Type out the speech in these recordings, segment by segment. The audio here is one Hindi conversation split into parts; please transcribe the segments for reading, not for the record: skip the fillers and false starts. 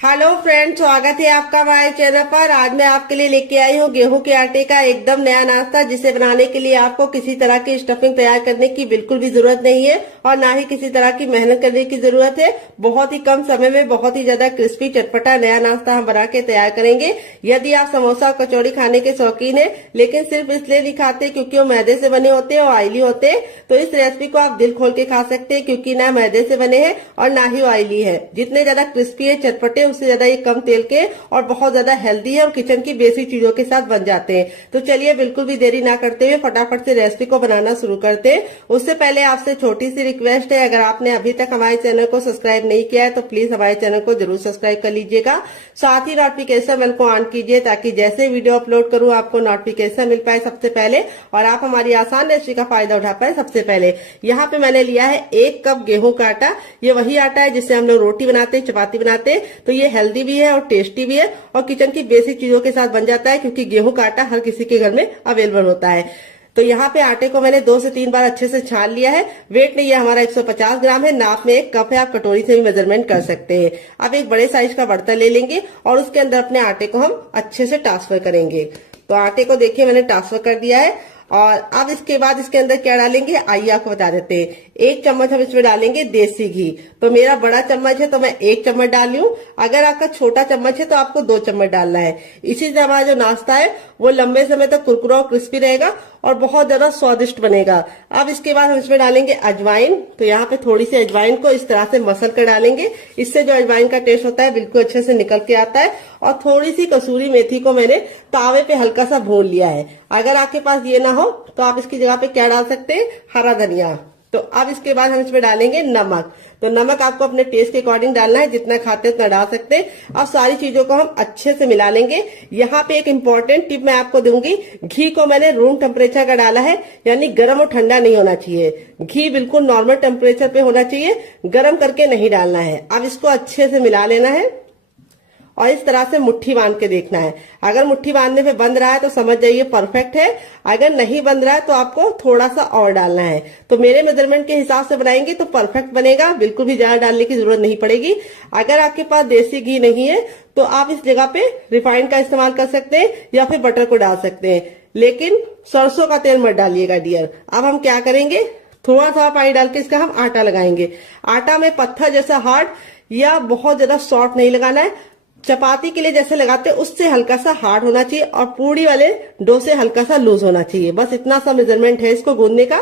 हेलो फ्रेंड, स्वागत है आपका हमारे चैनल पर। आज मैं आपके लिए लेके आई हूँ गेहूं के आटे का एकदम नया नाश्ता, जिसे बनाने के लिए आपको किसी तरह की स्टफिंग तैयार करने की बिल्कुल भी जरूरत नहीं है और ना ही किसी तरह की मेहनत करने की जरूरत है। बहुत ही कम समय में बहुत ही ज्यादा क्रिस्पी चटपटा नया नाश्ता हम बना के तैयार करेंगे। यदि आप समोसा और कचौड़ी खाने के शौकीन है लेकिन सिर्फ इसलिए नहीं खाते क्योंकि वो मैदे से बने होते हैं और ऑयली होते हैं, तो इस रेसिपी को आप दिल खोल के खा सकते हैं, क्योंकि ना मैदे से बने हैं और ना ही ऑयली है। जितने ज्यादा क्रिस्पी है चटपटे, उससे ज्यादा ये कम तेल के और बहुत ज्यादा हेल्दी है और किचन की बेसिक चीजों के साथ बन जाते हैं। तो चलिए बिल्कुल भी देरी ना करते हुए फटाफट से रेसिपी को बनाना शुरू करते हैं। उससे पहले आपसे छोटी सी रिक्वेस्ट है, अगर आपने अभी तक हमारे चैनल को सब्सक्राइब नहीं किया है तो प्लीज हमारे चैनल को जरूर सब्सक्राइब कर लीजिएगा। साथ ही नोटिफिकेशन बेल को ऑन कीजिए ताकि जैसे वीडियो अपलोड करूं आपको नोटिफिकेशन मिल पाए सबसे पहले और आप हमारी आसान रेसिपी का फायदा उठा पाए सबसे पहले। यहाँ पे मैंने लिया है 1 कप गेहूं का आटा। ये वही आटा है जिससे हम लोग रोटी बनाते हैं, चपाती बनाते हैं। तो ये हेल्दी भी है और टेस्टी भी है और किचन की बेसिक चीजों के साथ बन जाता है, क्योंकि गेहूं का आटा हर किसी के घर में अवेलेबल होता है। तो यहाँ पे आटे को मैंने 2 से 3 बार अच्छे से छान लिया है। वेट नहीं है हमारा 150 ग्राम है, नाप में 1 कप है, आप कटोरी से भी मेजरमेंट कर सकते हैं। अब एक बड़े साइज का बर्तन ले लेंगे और उसके अंदर अपने आटे को हम अच्छे से ट्रांसफर करेंगे। तो आटे को देखिए मैंने ट्रांसफर कर दिया है और अब इसके बाद इसके अंदर क्या डालेंगे आइए आपको बता देते हैं। 1 चम्मच हम इसमें डालेंगे देसी घी। तो मेरा बड़ा चम्मच है तो मैं 1 चम्मच डाल लूं। अगर आपका छोटा चम्मच है तो आपको 2 चम्मच डालना है। इसी से हमारा जो नाश्ता है वो लंबे समय तक कुरकुरा और क्रिस्पी रहेगा और बहुत ज्यादा स्वादिष्ट बनेगा। अब इसके बाद हम इसमें डालेंगे अजवाइन। तो यहाँ पे थोड़ी सी अजवाइन को इस तरह से मसल कर डालेंगे। इससे जो अजवाइन का टेस्ट होता है बिल्कुल अच्छे से निकल के आता है। और थोड़ी सी कसूरी मेथी को मैंने तावे पे हल्का सा भून लिया है। अगर आपके पास ये ना हो तो आप इसकी जगह पे क्या डाल सकते हैं, हरा धनिया। तो अब इसके बाद हम इसमें डालेंगे नमक। तो नमक आपको अपने टेस्ट के अकॉर्डिंग डालना है, जितना खाते हैं उतना डाल सकते हैं। अब सारी चीजों को हम अच्छे से मिला लेंगे। यहाँ पे एक इम्पोर्टेंट टिप मैं आपको दूंगी, घी को मैंने रूम टेम्परेचर का डाला है, यानी गर्म और ठंडा नहीं होना चाहिए। घी बिल्कुल नॉर्मल टेम्परेचर पे होना चाहिए, गर्म करके नहीं डालना है। अब इसको अच्छे से मिला लेना है और इस तरह से मुट्ठी बांध के देखना है। अगर मुट्ठी बांधने पे बंध रहा है तो समझ जाइए परफेक्ट है। अगर नहीं बंध रहा है तो आपको थोड़ा सा और डालना है। तो मेरे मेजरमेंट के हिसाब से बनाएंगे तो परफेक्ट बनेगा, बिल्कुल भी ज्यादा डालने की जरूरत नहीं पड़ेगी। अगर आपके पास देसी घी नहीं है तो आप इस जगह पे रिफाइंड का इस्तेमाल कर सकते हैं या फिर बटर को डाल सकते हैं, लेकिन सरसों का तेल मत डालिएगा डियर। अब हम क्या करेंगे, थोड़ा सा पानी डाल के इसका हम आटा लगाएंगे। आटा में पत्थर जैसा हार्ड या बहुत ज्यादा सॉफ्ट नहीं लगाना है। चपाती के लिए जैसे लगाते हैं उससे हल्का सा हार्ड होना चाहिए और पूड़ी वाले डो से हल्का सा लूज होना चाहिए। बस इतना सा मेजरमेंट है इसको गूंदने का।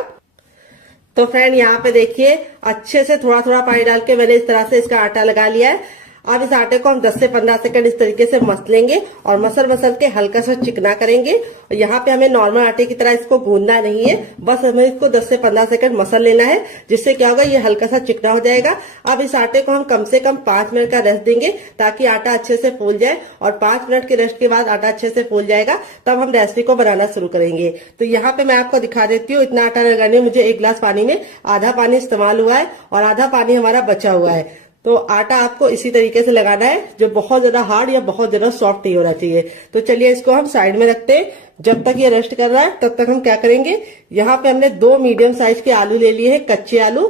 तो फ्रेंड यहाँ पे देखिए अच्छे से थोड़ा थोड़ा पानी डाल के मैंने इस तरह से इसका आटा लगा लिया है। अब इस आटे को हम 10 से 15 सेकंड इस तरीके से मसल लेंगे और मसल के हल्का सा चिकना करेंगे। और यहाँ पे हमें नॉर्मल आटे की तरह इसको गूंदना नहीं है, बस हमें इसको 10 से 15 सेकंड मसल लेना है, जिससे क्या होगा ये हल्का सा चिकना हो जाएगा। अब इस आटे को हम कम से कम 5 मिनट का रेस्ट देंगे ताकि आटा अच्छे से फूल जाए और 5 मिनट के रेस्ट के बाद आटा अच्छे से फूल जाएगा, तब हम रेसिपी को बनाना शुरू करेंगे। तो यहाँ पे मैं आपको दिखा देती हूँ। इतना आटा लगाने में मुझे 1 गिलास पानी में आधा पानी इस्तेमाल हुआ है और आधा पानी हमारा बचा हुआ है। तो आटा आपको इसी तरीके से लगाना है, जो बहुत ज्यादा हार्ड या बहुत ज्यादा सॉफ्ट नहीं होना चाहिए। तो चलिए इसको हम साइड में रखते हैं। जब तक ये रेस्ट कर रहा है तब तक हम क्या करेंगे, यहाँ पे हमने 2 मीडियम साइज के आलू ले लिए हैं, कच्चे आलू।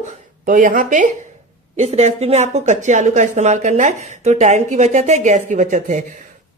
तो यहाँ पे इस रेसिपी में आपको कच्चे आलू का इस्तेमाल करना है, तो टाइम की बचत है, गैस की बचत है।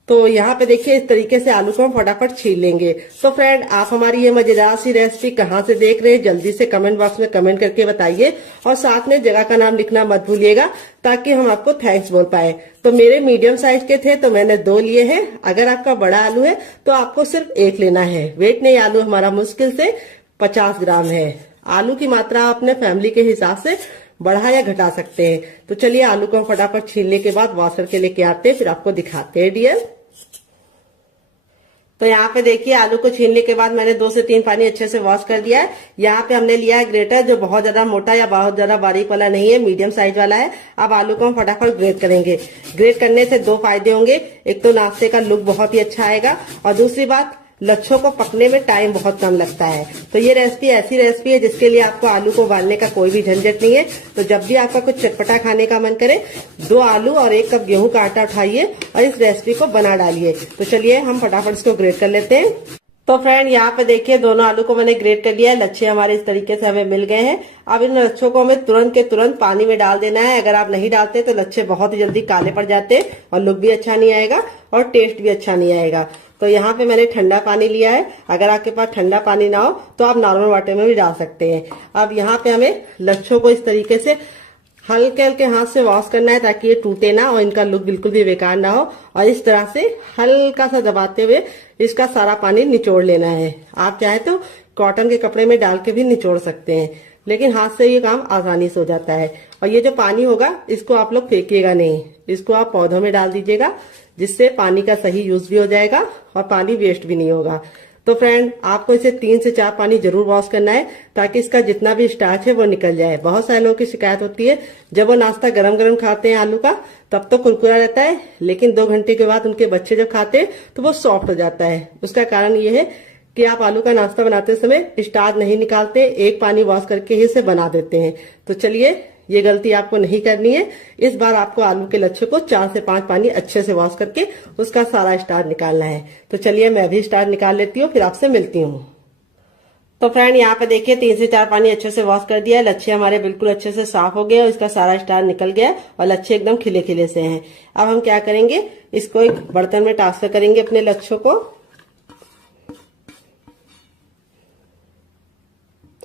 तो यहाँ पे देखिए इस तरीके से आलू को हम फटाफट छील लेंगे। तो फ्रेंड आप हमारी ये मजेदार सी रेसिपी कहाँ से देख रहे हैं जल्दी से कमेंट बॉक्स में कमेंट करके बताइए और साथ में जगह का नाम लिखना मत भूलिएगा ताकि हम आपको थैंक्स बोल पाए। तो मेरे मीडियम साइज के थे तो मैंने 2 लिए हैं। अगर आपका बड़ा आलू है तो आपको सिर्फ 1 लेना है। वेट नहीं, आलू हमारा मुश्किल से 50 ग्राम है। आलू की मात्रा आप अपने फैमिली के हिसाब से बढ़ा या घटा सकते हैं। तो चलिए आलू को हम फटाफट छीलने के बाद वॉश करके लेके आते हैं, फिर आपको दिखाते हैं डियर। तो यहाँ पे देखिए आलू को छीलने के बाद मैंने 2 से 3 पानी अच्छे से वॉश कर दिया है। यहाँ पे हमने लिया है ग्रेटर, जो बहुत ज्यादा मोटा या बहुत ज्यादा बारीक वाला नहीं है, मीडियम साइज वाला है। अब आलू को हम फटाफट ग्रेट करेंगे। ग्रेट करने से 2 फायदे होंगे, एक तो नाश्ते का लुक बहुत ही अच्छा आएगा और दूसरी बात लच्छों को पकने में टाइम बहुत कम लगता है। तो ये रेसिपी ऐसी रेसिपी है जिसके लिए आपको आलू को उबालने का कोई भी झंझट नहीं है। तो जब भी आपका कुछ चटपटा खाने का मन करे 2 आलू और 1 कप गेहूं का आटा उठाइए और इस रेसिपी को बना डालिए। तो चलिए हम फटाफट इसको ग्रेट कर लेते हैं। तो फ्रेंड यहाँ पे देखिए दोनों आलू को मैंने ग्रेट कर लिया है। लच्छे हमारे इस तरीके से हमें मिल गए हैं। अब इन लच्छों को हमें तुरंत के तुरंत पानी में डाल देना है। अगर आप नहीं डालते तो लच्छे बहुत ही जल्दी काले पड़ जाते हैं और लुक भी अच्छा नहीं आएगा और टेस्ट भी अच्छा नहीं आएगा। तो यहाँ पे मैंने ठंडा पानी लिया है। अगर आपके पास ठंडा पानी ना हो तो आप नॉर्मल वाटर में भी डाल सकते हैं। अब यहाँ पे हमें लच्छों को इस तरीके से हल्के हल्के हाथ से वॉश करना है ताकि ये टूटे ना और इनका लुक बिल्कुल भी बेकार ना हो। और इस तरह से हल्का सा दबाते हुए इसका सारा पानी निचोड़ लेना है। आप चाहे तो कॉटन के कपड़े में डाल के भी निचोड़ सकते हैं, लेकिन हाथ से ये काम आसानी से हो जाता है। और ये जो पानी होगा इसको आप लोग फेंकिएगा नहीं, इसको आप पौधों में डाल दीजिएगा, जिससे पानी का सही यूज भी हो जाएगा और पानी वेस्ट भी नहीं होगा। तो फ्रेंड आपको इसे 3 से 4 पानी जरूर वॉश करना है ताकि इसका जितना भी स्टार्च है वो निकल जाए। बहुत सारे लोगों की शिकायत होती है जब वो नाश्ता गरम गरम खाते हैं आलू का तब तो कुरकुरा रहता है, लेकिन 2 घंटे के बाद उनके बच्चे जब खाते हैं तो वो सॉफ्ट हो जाता है। उसका कारण ये है कि आप आलू का नाश्ता बनाते समय स्टार्च नहीं निकालते, एक पानी वॉश करके ही इसे बना देते हैं। तो चलिए ये गलती आपको नहीं करनी है। इस बार आपको आलू के लच्छे को 4 से 5 पानी अच्छे से वॉश करके उसका सारा स्टार्च निकालना है। तो चलिए मैं भी स्टार्च निकाल लेती हूँ, फिर आपसे मिलती हूँ। तो फ्रेंड यहाँ पे देखिए 3 से 4 पानी अच्छे से वॉश कर दिया है। लच्छे हमारे बिल्कुल अच्छे से साफ हो गए और इसका सारा स्टार्च निकल गया और लच्छे एकदम खिले खिले से हैं। अब हम क्या करेंगे, इसको एक बर्तन में ट्रांसफर करेंगे अपने लच्छों को।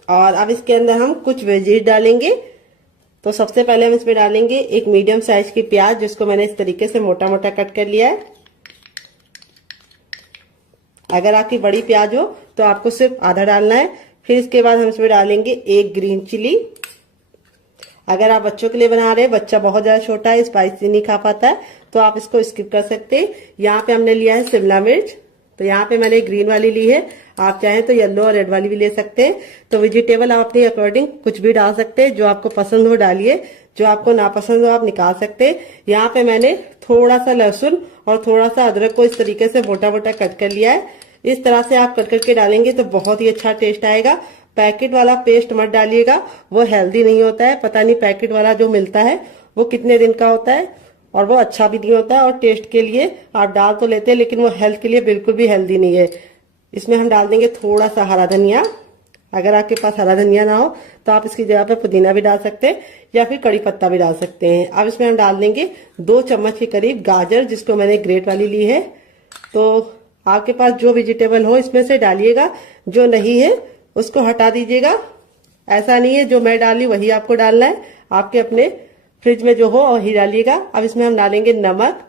और अब इसके अंदर हम कुछ वेजीज डालेंगे। तो सबसे पहले हम इसमें डालेंगे एक मीडियम साइज की प्याज, जिसको मैंने इस तरीके से मोटा मोटा कट कर लिया है। अगर आपकी बड़ी प्याज हो तो आपको सिर्फ आधा डालना है। फिर इसके बाद हम इसमें डालेंगे एक ग्रीन चिली। अगर आप बच्चों के लिए बना रहे हैं, बच्चा बहुत ज्यादा छोटा है, स्पाइसी नहीं खा पाता है, तो आप इसको स्किप कर सकते हैं। यहाँ पे हमने लिया है शिमला मिर्च। तो यहाँ पे मैंने ग्रीन वाली ली है, आप चाहें तो येलो और रेड वाली भी ले सकते हैं। तो वेजिटेबल आप अपने अकॉर्डिंग कुछ भी डाल सकते हैं, जो आपको पसंद हो डालिए, जो आपको नापसंद हो आप निकाल सकते हैं। यहाँ पे मैंने थोड़ा सा लहसुन और थोड़ा सा अदरक को इस तरीके से मोटा मोटा कट कर लिया है। इस तरह से आप कट करके डालेंगे तो बहुत ही अच्छा टेस्ट आएगा। पैकेट वाला पेस्ट मत डालिएगा, वो हेल्दी नहीं होता है। पता नहीं पैकेट वाला जो मिलता है वो कितने दिन का होता है और वो अच्छा भी नहीं होता है। और टेस्ट के लिए आप डाल तो लेते हैं, लेकिन वो हेल्थ के लिए बिल्कुल भी हेल्दी नहीं है। इसमें हम डाल देंगे थोड़ा सा हरा धनिया। अगर आपके पास हरा धनिया ना हो तो आप इसकी जगह पे पुदीना भी डाल सकते हैं या फिर कड़ी पत्ता भी डाल सकते हैं। अब इसमें हम डाल देंगे 2 चम्मच के करीब गाजर, जिसको मैंने ग्रेट वाली ली है। तो आपके पास जो वेजिटेबल हो इसमें से डालिएगा, जो नहीं है उसको हटा दीजिएगा। ऐसा नहीं है जो मैं डाली वही आपको डालना है, आपके अपने फ्रिज में जो हो वही डालिएगा। अब इसमें हम डालेंगे नमक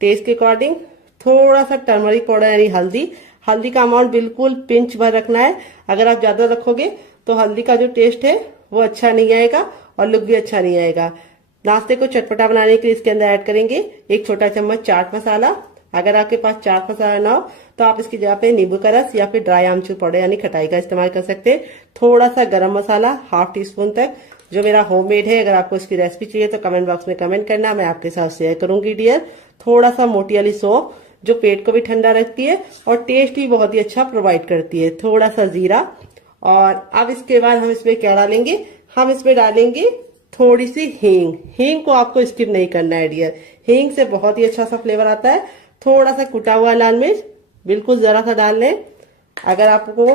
टेस्ट के अकॉर्डिंग, थोड़ा सा टर्मरिक पाउडर यानी हल्दी। हल्दी का अमाउंट बिल्कुल पिंच भर रखना है। अगर आप ज्यादा रखोगे तो हल्दी का जो टेस्ट है वो अच्छा नहीं आएगा और लुक भी अच्छा नहीं आएगा। नाश्ते को चटपटा बनाने के लिए इसके अंदर ऐड करेंगे 1 छोटा चम्मच चाट मसाला। अगर आपके पास चाट मसाला ना हो तो आप इसकी जगह पे नींबू का रस या फिर ड्राई आमचूर पाउडर यानी खटाई का इस्तेमाल कर सकते हैं। थोड़ा सा गरम मसाला 1/2 टीस्पून तक, जो मेरा होममेड है। अगर आपको इसकी रेसिपी चाहिए तो कमेंट बॉक्स में कमेंट करना, मैं आपके साथ शेयर करूंगी डियर। थोड़ा सा मोटी वाली सौंफ, जो पेट को भी ठंडा रखती है और टेस्ट भी बहुत ही अच्छा प्रोवाइड करती है। थोड़ा सा जीरा। और अब इसके बाद हम इसमें क्या डालेंगे, हम इसमें डालेंगे थोड़ी सी हींग। हींग को आपको स्किप नहीं करना है डियर, हींग से बहुत ही अच्छा सा फ्लेवर आता है। थोड़ा सा कुटा हुआ लाल मिर्च, बिल्कुल जरा सा डाल लें। अगर आपको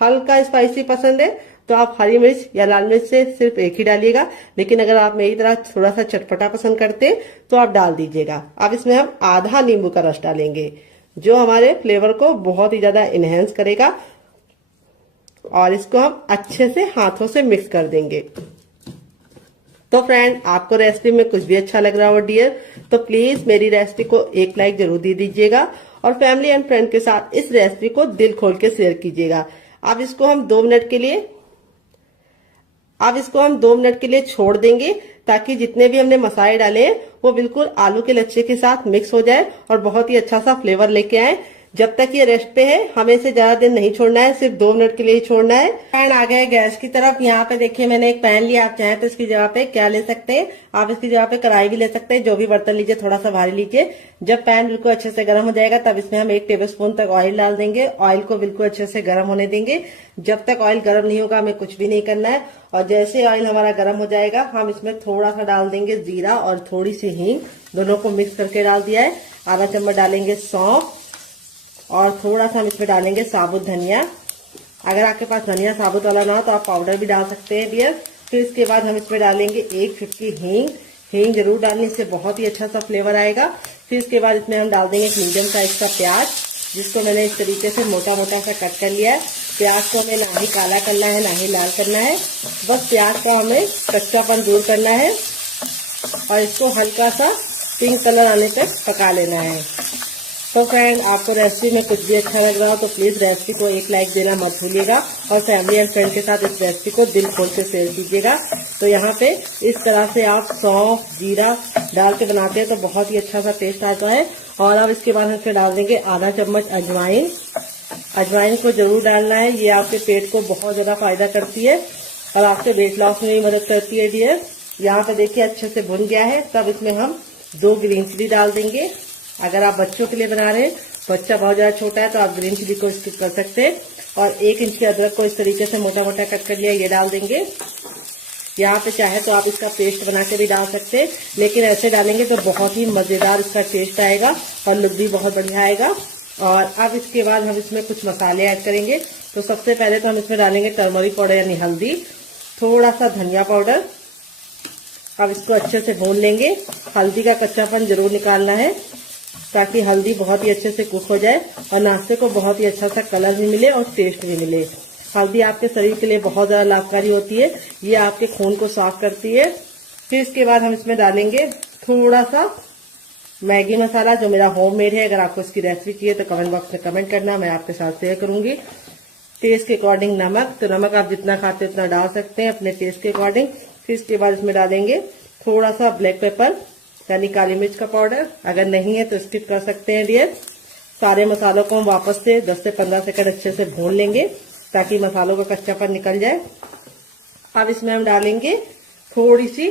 हल्का स्पाइसी पसंद है तो आप हरी मिर्च या लाल मिर्च से सिर्फ एक ही डालिएगा, लेकिन अगर आप मेरी तरह थोड़ा सा चटपटा पसंद करते हैं तो आप डाल दीजिएगा। अब इसमें हम आधा नींबू का रस डालेंगे, जो हमारे फ्लेवर को बहुत ही ज्यादा इनहेंस करेगा। और इसको हम अच्छे से हाथों से मिक्स कर देंगे। तो फ्रेंड आपको रेसिपी में कुछ भी अच्छा लग रहा हो डियर, तो प्लीज मेरी रेसिपी को एक लाइक जरूर दे दीजिएगा और फैमिली एंड फ्रेंड के साथ इस रेसिपी को दिल खोल के शेयर कीजिएगा। अब इसको हम 2 मिनट के लिए छोड़ देंगे, ताकि जितने भी हमने मसाले डाले हैं वो बिल्कुल आलू के लच्छे के साथ मिक्स हो जाए और बहुत ही अच्छा सा फ्लेवर लेके आए। जब तक ये रेस्ट पे है हमें इसे ज्यादा देर नहीं छोड़ना है, सिर्फ 2 मिनट के लिए ही छोड़ना है। पैन आ गया गैस की तरफ। यहाँ पे देखिए मैंने एक पैन लिया, आप चाहें तो इसकी जगह पे क्या ले सकते हैं, आप इसकी जगह पे कढ़ाई भी ले सकते हैं। जो भी बर्तन लीजिए थोड़ा सा भारी लीजिए। जब पैन बिल्कुल अच्छे से गर्म हो जाएगा तब इसमें हम 1 टेबलस्पून तक ऑयल डाल देंगे। ऑयल को बिल्कुल अच्छे से गर्म होने देंगे। जब तक ऑयल गर्म नहीं होगा हमें कुछ भी नहीं करना है। और जैसे ऑयल हमारा गर्म हो जाएगा हम इसमें थोड़ा सा डाल देंगे जीरा और थोड़ी सी हींग, दोनों को मिक्स करके डाल दिया है। आधा चम्मच डालेंगे सौंफ, और थोड़ा सा हम इसमें डालेंगे साबुत धनिया। अगर आपके पास धनिया साबुत वाला ना हो तो आप पाउडर भी डाल सकते हैं डियर। फिर इसके बाद हम इसमें डालेंगे 1 चुटकी हींग। हींग जरूर डालनी, इससे बहुत ही अच्छा सा फ्लेवर आएगा। फिर इसके बाद इसमें हम डाल देंगे एक मीडियम साइज का प्याज, जिसको मैंने इस तरीके से मोटा मोटा सा कट कर लिया है। प्याज को हमें ना ही काला करना है ना ही लाल करना है, बस प्याज का हमें कच्चापन दूर करना है और इसको हल्का सा पिंक कलर आने तक पका लेना है। तो फ्रेंड, आपको रेसिपी में कुछ भी अच्छा लग रहा हो तो प्लीज रेसिपी को एक लाइक देना मत भूलिएगा और फैमिली एंड फ्रेंड के साथ इस रेसिपी को दिल खोल के शेयर कीजिएगा। तो यहाँ पे इस तरह से आप सौंफ जीरा डाल के बनाते हैं तो बहुत ही अच्छा सा टेस्ट आता है। और अब इसके बाद हम इसमें डाल देंगे आधा चम्मच अजवाइन। अजवाइन को जरूर डालना है, ये आपके पेट को बहुत ज्यादा फायदा करती है और आपके वेट लॉस में भी मदद करती है डियर। यहाँ पे देखिए अच्छे से भुन गया है। तब इसमें हम 2 ग्रीन चिली डाल देंगे। अगर आप बच्चों के लिए बना रहे हैं, बच्चा बहुत ज्यादा छोटा है तो आप ग्रीन चिली को स्किप कर सकते हैं। और 1 इंच के अदरक को इस तरीके से मोटा मोटा कट कर लिया, ये डाल देंगे। यहाँ पे चाहे तो आप इसका पेस्ट बना के भी डाल सकते हैं, लेकिन ऐसे डालेंगे तो बहुत ही मजेदार इसका टेस्ट आएगा और लुक भी बहुत बढ़िया आएगा। और अब इसके बाद हम इसमें कुछ मसाले ऐड करेंगे। तो सबसे पहले तो हम इसमें डालेंगे टर्मरिक पाउडर यानी हल्दी, थोड़ा सा धनिया पाउडर। अब इसको अच्छे से भून लेंगे। हल्दी का कच्चापन जरूर निकालना है ताकि हल्दी बहुत ही अच्छे से कुक हो जाए और नाश्ते को बहुत ही अच्छा सा कलर भी मिले और टेस्ट भी मिले। हल्दी आपके शरीर के लिए बहुत ज्यादा लाभकारी होती है, ये आपके खून को साफ करती है। फिर इसके बाद हम इसमें डालेंगे थोड़ा सा मैगी मसाला, जो मेरा होममेड है। अगर आपको इसकी रेसिपी चाहिए तो कमेंट बॉक्स में कमेंट करना, मैं आपके साथ शेयर करूंगी। टेस्ट के अकॉर्डिंग नमक, तो नमक आप जितना खाते हैं उतना डाल सकते हैं अपने टेस्ट के अकॉर्डिंग। फिर इसके बाद इसमें डालेंगे थोड़ा सा ब्लैक पेपर यानी काली मिर्च का पाउडर। अगर नहीं है तो स्किप कर सकते हैं डियर। सारे मसालों को हम वापस से 10 से 15 सेकंड अच्छे से भून लेंगे ताकि मसालों का कच्चापन निकल जाए। अब इसमें हम डालेंगे थोड़ी सी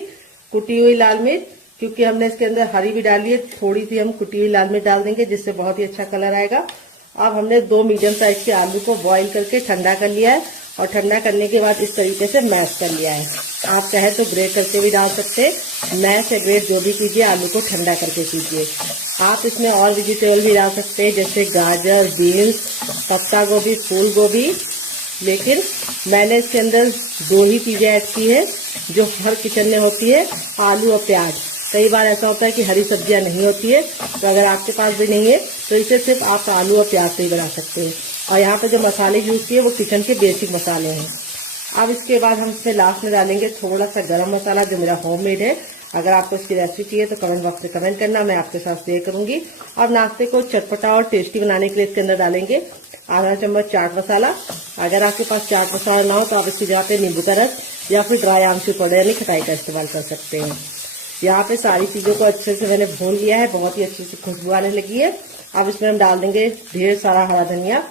कुटी हुई लाल मिर्च, क्योंकि हमने इसके अंदर हरी भी डाली है, थोड़ी सी हम कुटी हुई लाल मिर्च डाल देंगे जिससे बहुत ही अच्छा कलर आएगा। अब हमने 2 मीडियम साइज के आलू को बॉईल करके ठंडा कर लिया है और ठंडा करने के बाद इस तरीके से मैश कर लिया है। आप चाहे तो ग्रेट करके भी डाल सकते हैं, मैश या ग्रेट जो भी कीजिए, आलू को ठंडा करके कीजिए। आप इसमें और वेजिटेबल भी डाल सकते हैं जैसे गाजर, बीन्स, पत्ता गोभी, फूल गोभी, लेकिन मैंने इसके अंदर 2 ही चीजें ऐड की है जो हर किचन में होती है, आलू और प्याज। कई बार ऐसा होता है कि हरी सब्जियां नहीं होती है, तो अगर आपके पास भी नहीं है तो इसे सिर्फ आप आलू और प्याज से ही बना सकते हैं। और यहाँ पे जो मसाले यूज किए वो किचन के बेसिक मसाले हैं। अब इसके बाद हम इसमें लास्ट में डालेंगे थोड़ा सा गरम मसाला जो मेरा होममेड है। अगर आपको इसकी रेसिपी चाहिए तो कमेंट बॉक्स में कमेंट करना, मैं आपके साथ शेयर करूंगी। अब नाश्ते को चटपटा और टेस्टी बनाने के लिए इसके अंदर डालेंगे आधा चम्मच चाट मसाला। अगर आपके पास चाट मसाला ना हो तो आप इसकी जगह पे नींबू का रस या फिर ड्राई आमचूर पाउडर यानी खटाई का इस्तेमाल कर सकते हैं। यहाँ पे सारी चीजों को अच्छे से मैंने भून लिया है, बहुत ही अच्छी सी खुशबू आने लगी है। अब इसमें हम डाल देंगे ढेर सारा हरा धनिया।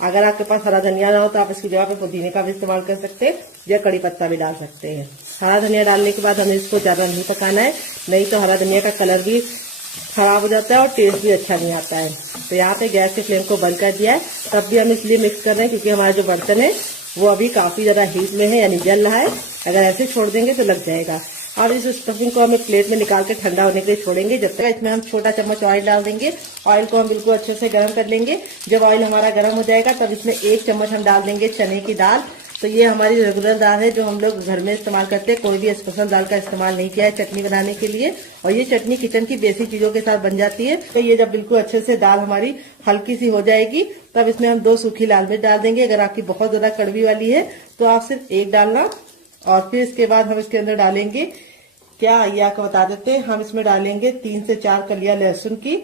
अगर आपके पास हरा धनिया ना हो तो आप इसकी जगह पे पुदीने का भी इस्तेमाल कर सकते हैं या कड़ी पत्ता भी डाल सकते हैं। हरा धनिया डालने के बाद हमें इसको ज्यादा नहीं पकाना है, नहीं तो हरा धनिया का कलर भी खराब हो जाता है और टेस्ट भी अच्छा नहीं आता है। तो यहाँ पे गैस के फ्लेम को बंद कर दिया है, तब भी हम इसलिए मिक्स कर रहे हैं क्योंकि हमारा जो बर्तन है वो अभी काफी ज्यादा हीट में है यानी जल रहा है। अगर ऐसे छोड़ देंगे तो लग जाएगा। और इस स्टफिंग को हम एक प्लेट में निकाल के ठंडा होने के लिए छोड़ेंगे। जब तक इसमें हम छोटा चम्मच ऑयल डाल देंगे। ऑयल को हम बिल्कुल अच्छे से गर्म कर लेंगे। जब ऑयल हमारा गर्म हो जाएगा तब इसमें 1 चम्मच हम डाल देंगे चने की दाल। तो ये हमारी रेगुलर दाल है जो हम लोग घर में इस्तेमाल करते हैं, कोई भी स्पेशल दाल का इस्तेमाल नहीं किया है चटनी बनाने के लिए। और ये चटनी किचन की बेसिक चीजों के साथ बन जाती है। तो ये जब बिल्कुल अच्छे से दाल हमारी हल्की सी हो जाएगी तब इसमें हम 2 सूखी लाल मिर्च डाल देंगे। अगर आपकी बहुत ज्यादा कड़वी वाली है तो आप सिर्फ 1 डालना। और फिर इसके बाद हम इसके अंदर डालेंगे, क्या ये आपको बता देते हैं, हम इसमें डालेंगे 3 से 4 कलियां लहसुन की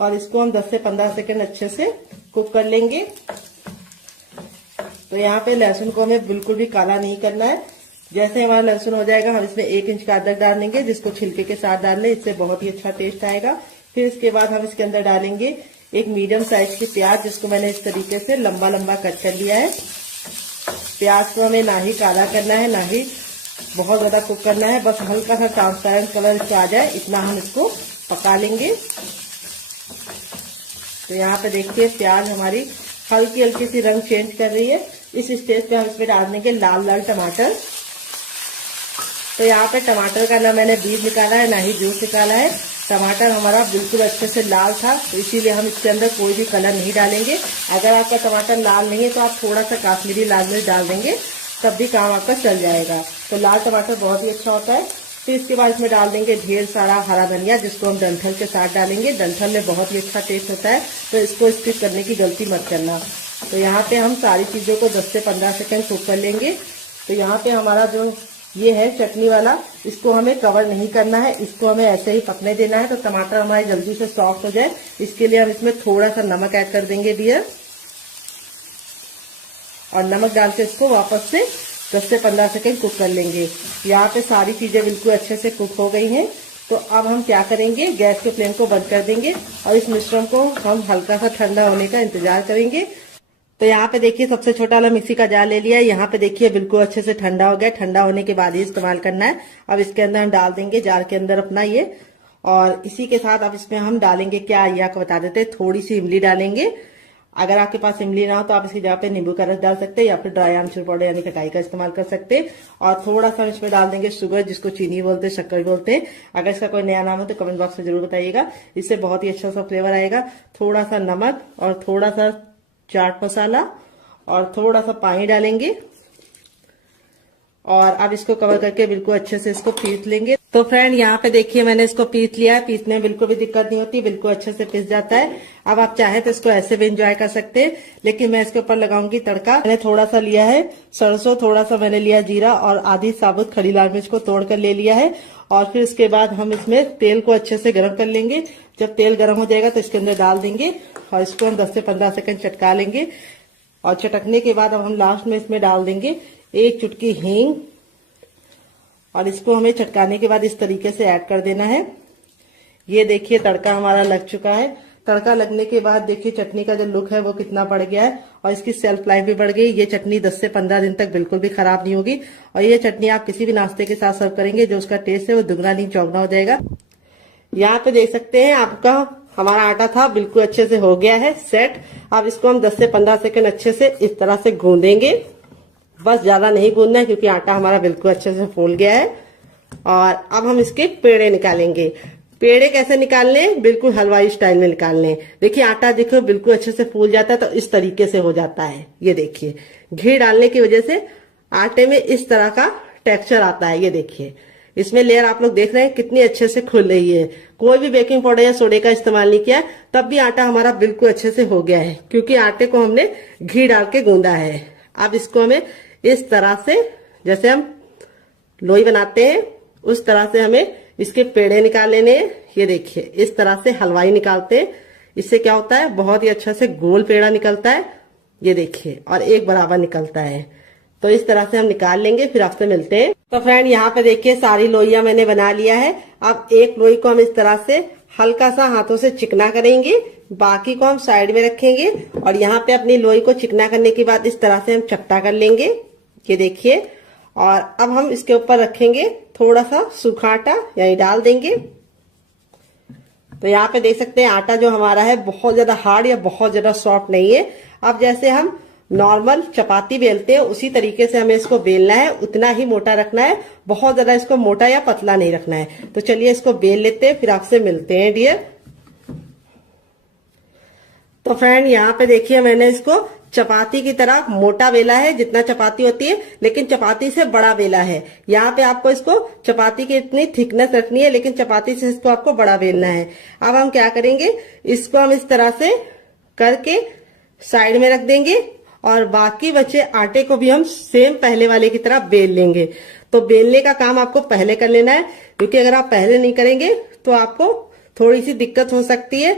और इसको हम 10 से 15 सेकंड अच्छे से कुक कर लेंगे। तो यहाँ पे लहसुन को हमें बिल्कुल भी काला नहीं करना है। जैसे हमारा लहसुन हो जाएगा हम इसमें 1 इंच का अदरक डाल देंगे जिसको छिलके के साथ डाल लें, इससे बहुत ही अच्छा टेस्ट आएगा। फिर इसके बाद हम इसके अंदर डालेंगे एक मीडियम साइज की प्याज जिसको मैंने इस तरीके से लंबा लंबा कट कर लिया है। प्याज को हमें ना ही काला करना है ना ही बहुत ज्यादा कुक करना है, बस हल्का सा ट्रांसपेरेंट कलर इसको आ जाए इतना हम इसको पका लेंगे। तो यहाँ पे देखिए प्याज हमारी हल्की हल्की सी रंग चेंज कर रही है। इस स्टेज पे हम इसमें डाल देंगे लाल लाल टमाटर। तो यहाँ पे टमाटर का ना मैंने बीज निकाला है ना ही जूस निकाला है, टमाटर हमारा बिल्कुल अच्छे से लाल था, तो इसीलिए हम इसके अंदर कोई भी कलर नहीं डालेंगे। अगर आपका टमाटर लाल नहीं है तो आप थोड़ा सा काश्मीरी लाल मिर्च डाल देंगे, तब भी काम आपका चल जाएगा। तो लाल टमाटर बहुत ही अच्छा होता है। फिर इसके बाद इसमें डाल देंगे ढेर सारा हरा धनिया, जिसको हम डंठल के साथ डालेंगे। डंठल में बहुत ही अच्छा टेस्ट होता है, तो इसको स्किप करने की गलती मत करना। तो यहाँ पे हम सारी चीज़ों को 10 से 15 सेकंड कुक कर लेंगे। तो यहाँ पे हमारा जो ये है चटनी वाला, इसको हमें कवर नहीं करना है, इसको हमें ऐसे ही पकने देना है। तो टमाटर हमारे जल्दी से सॉफ्ट हो जाए, इसके लिए हम इसमें थोड़ा सा नमक ऐड कर देंगे डियर, और नमक डाल के इसको वापस से 10 से 15 सेकंड कुक कर लेंगे। यहाँ पे सारी चीजें बिल्कुल अच्छे से कुक हो गई हैं। तो अब हम क्या करेंगे, गैस के फ्लेम को बंद कर देंगे और इस मिश्रण को हम हल्का सा ठंडा होने का इंतजार करेंगे। तो यहाँ पे देखिए सबसे छोटा वाला मिक्सी का जार ले लिया है। यहाँ पे देखिए बिल्कुल अच्छे से ठंडा हो गया। ठंडा होने के बाद ही इस्तेमाल करना है। अब इसके अंदर हम डाल देंगे जार के अंदर अपना ये, और इसी के साथ अब इसमें हम डालेंगे क्या, ये आपको बता देते हैं, थोड़ी सी इमली डालेंगे। अगर आपके पास इमली ना हो तो आप इसकी जगह पे नींबू का रस डाल सकते हैं, या फिर ड्राई आमचूर पाउडर यानी खटाई का इस्तेमाल कर सकते हैं। और थोड़ा सा इसमें डाल देंगे शुगर, जिसको चीनी बोलते हैं, शक्कर बोलते हैं। अगर इसका कोई नया नाम हो तो कमेंट बॉक्स में जरूर बताइएगा, इससे बहुत ही अच्छा सा फ्लेवर आएगा। थोड़ा सा नमक और थोड़ा सा चाट मसाला और थोड़ा सा पानी डालेंगे, और अब इसको कवर करके बिल्कुल अच्छे से इसको पीस लेंगे। तो फ्रेंड यहाँ पे देखिए मैंने इसको पीस लिया है। पीसने में बिल्कुल भी दिक्कत नहीं होती, बिल्कुल अच्छे से पीस जाता है। अब आप चाहे तो इसको ऐसे भी एंजॉय कर सकते हैं, लेकिन मैं इसके ऊपर लगाऊंगी तड़का। मैंने थोड़ा सा लिया है सरसों, थोड़ा सा मैंने लिया जीरा, और आधी साबुत खड़ी लाल मिर्च को तोड़ कर ले लिया है। और फिर इसके बाद हम इसमें तेल को अच्छे से गर्म कर लेंगे। जब तेल गर्म हो जाएगा तो इसके अंदर डाल देंगे और इसको हम 10 से 15 सेकंड चटका लेंगे। और चटकने के बाद अब हम लास्ट में इसमें डाल देंगे 1 चुटकी हींग, और इसको हमें चटकाने के बाद इस तरीके से ऐड कर देना है। ये देखिए तड़का हमारा लग चुका है। तड़का लगने के बाद देखिए चटनी का जो लुक है वो कितना बढ़ गया है, और इसकी शेल्फ लाइफ भी बढ़ गई। ये चटनी 10 से 15 दिन तक बिल्कुल भी खराब नहीं होगी, और ये चटनी आप किसी भी नाश्ते के साथ सर्व करेंगे, जो उसका टेस्ट है वो दुगना नहीं चौगुना हो जाएगा। यहाँ पे देख सकते हैं आपका हमारा आटा था बिल्कुल अच्छे से हो गया है सेट। अब इसको हम 10 से 15 सेकंड अच्छे से इस तरह से गूंदेंगे। बस ज्यादा नहीं गूंदना है, क्योंकि आटा हमारा बिल्कुल अच्छे से फूल गया है। और अब हम इसके पेड़े निकालेंगे। पेड़े कैसे निकालने, बिल्कुल हलवाई स्टाइल में निकालने। देखिए आटा देखो बिल्कुल अच्छे से फूल जाता है, तो इस तरीके से हो जाता है। ये देखिए घी डालने की वजह से आटे में इस तरह का टेक्सचर आता है। ये देखिए इसमें लेयर आप लोग देख रहे हैं कितनी अच्छे से खुल रही है। कोई भी बेकिंग पाउडर या सोडे का इस्तेमाल नहीं किया, तब भी आटा हमारा बिल्कुल अच्छे से हो गया है, क्योंकि आटे को हमने घी डाल के गूंदा है। अब इसको हमें इस तरह से, जैसे हम लोई बनाते हैं उस तरह से हमें इसके पेड़े निकाल लेने हैं। ये देखिए इस तरह से हलवाई निकालते हैं। इससे क्या होता है, बहुत ही अच्छा से गोल पेड़ा निकलता है। ये देखिए, और एक बराबर निकलता है। तो इस तरह से हम निकाल लेंगे, फिर आपसे मिलते हैं। तो फ्रेंड यहाँ पे देखिए सारी लोइयां मैंने बना लिया है। अब एक लोई को हम इस तरह से हल्का सा हाथों से चिकना करेंगे, बाकी को हम साइड में रखेंगे। और यहाँ पे अपनी लोई को चिकना करने के बाद इस तरह से हम चपटा कर लेंगे। ये देखिए, और अब हम इसके ऊपर रखेंगे थोड़ा सा सूखा आटा, यही डाल देंगे। तो यहाँ पे देख सकते हैं आटा जो हमारा है बहुत ज्यादा हार्ड या बहुत ज्यादा सॉफ्ट नहीं है। अब जैसे हम नॉर्मल चपाती बेलते हैं उसी तरीके से हमें इसको बेलना है, उतना ही मोटा रखना है, बहुत ज्यादा इसको मोटा या पतला नहीं रखना है। तो चलिए इसको बेल लेते हैं, फिर आपसे मिलते हैं डियर। तो फ्रेंड यहाँ पे देखिए मैंने इसको चपाती की तरह मोटा बेला है, जितना चपाती होती है, लेकिन चपाती से बड़ा बेला है। यहाँ पे आपको इसको चपाती की इतनी थिकनेस रखनी है, लेकिन चपाती से इसको आपको बड़ा बेलना है। अब हम क्या करेंगे, इसको हम इस तरह से करके साइड में रख देंगे, और बाकी बचे आटे को भी हम सेम पहले वाले की तरह बेल लेंगे। तो बेलने का काम आपको पहले कर लेना है, क्योंकि अगर आप पहले नहीं करेंगे तो आपको थोड़ी सी दिक्कत हो सकती है,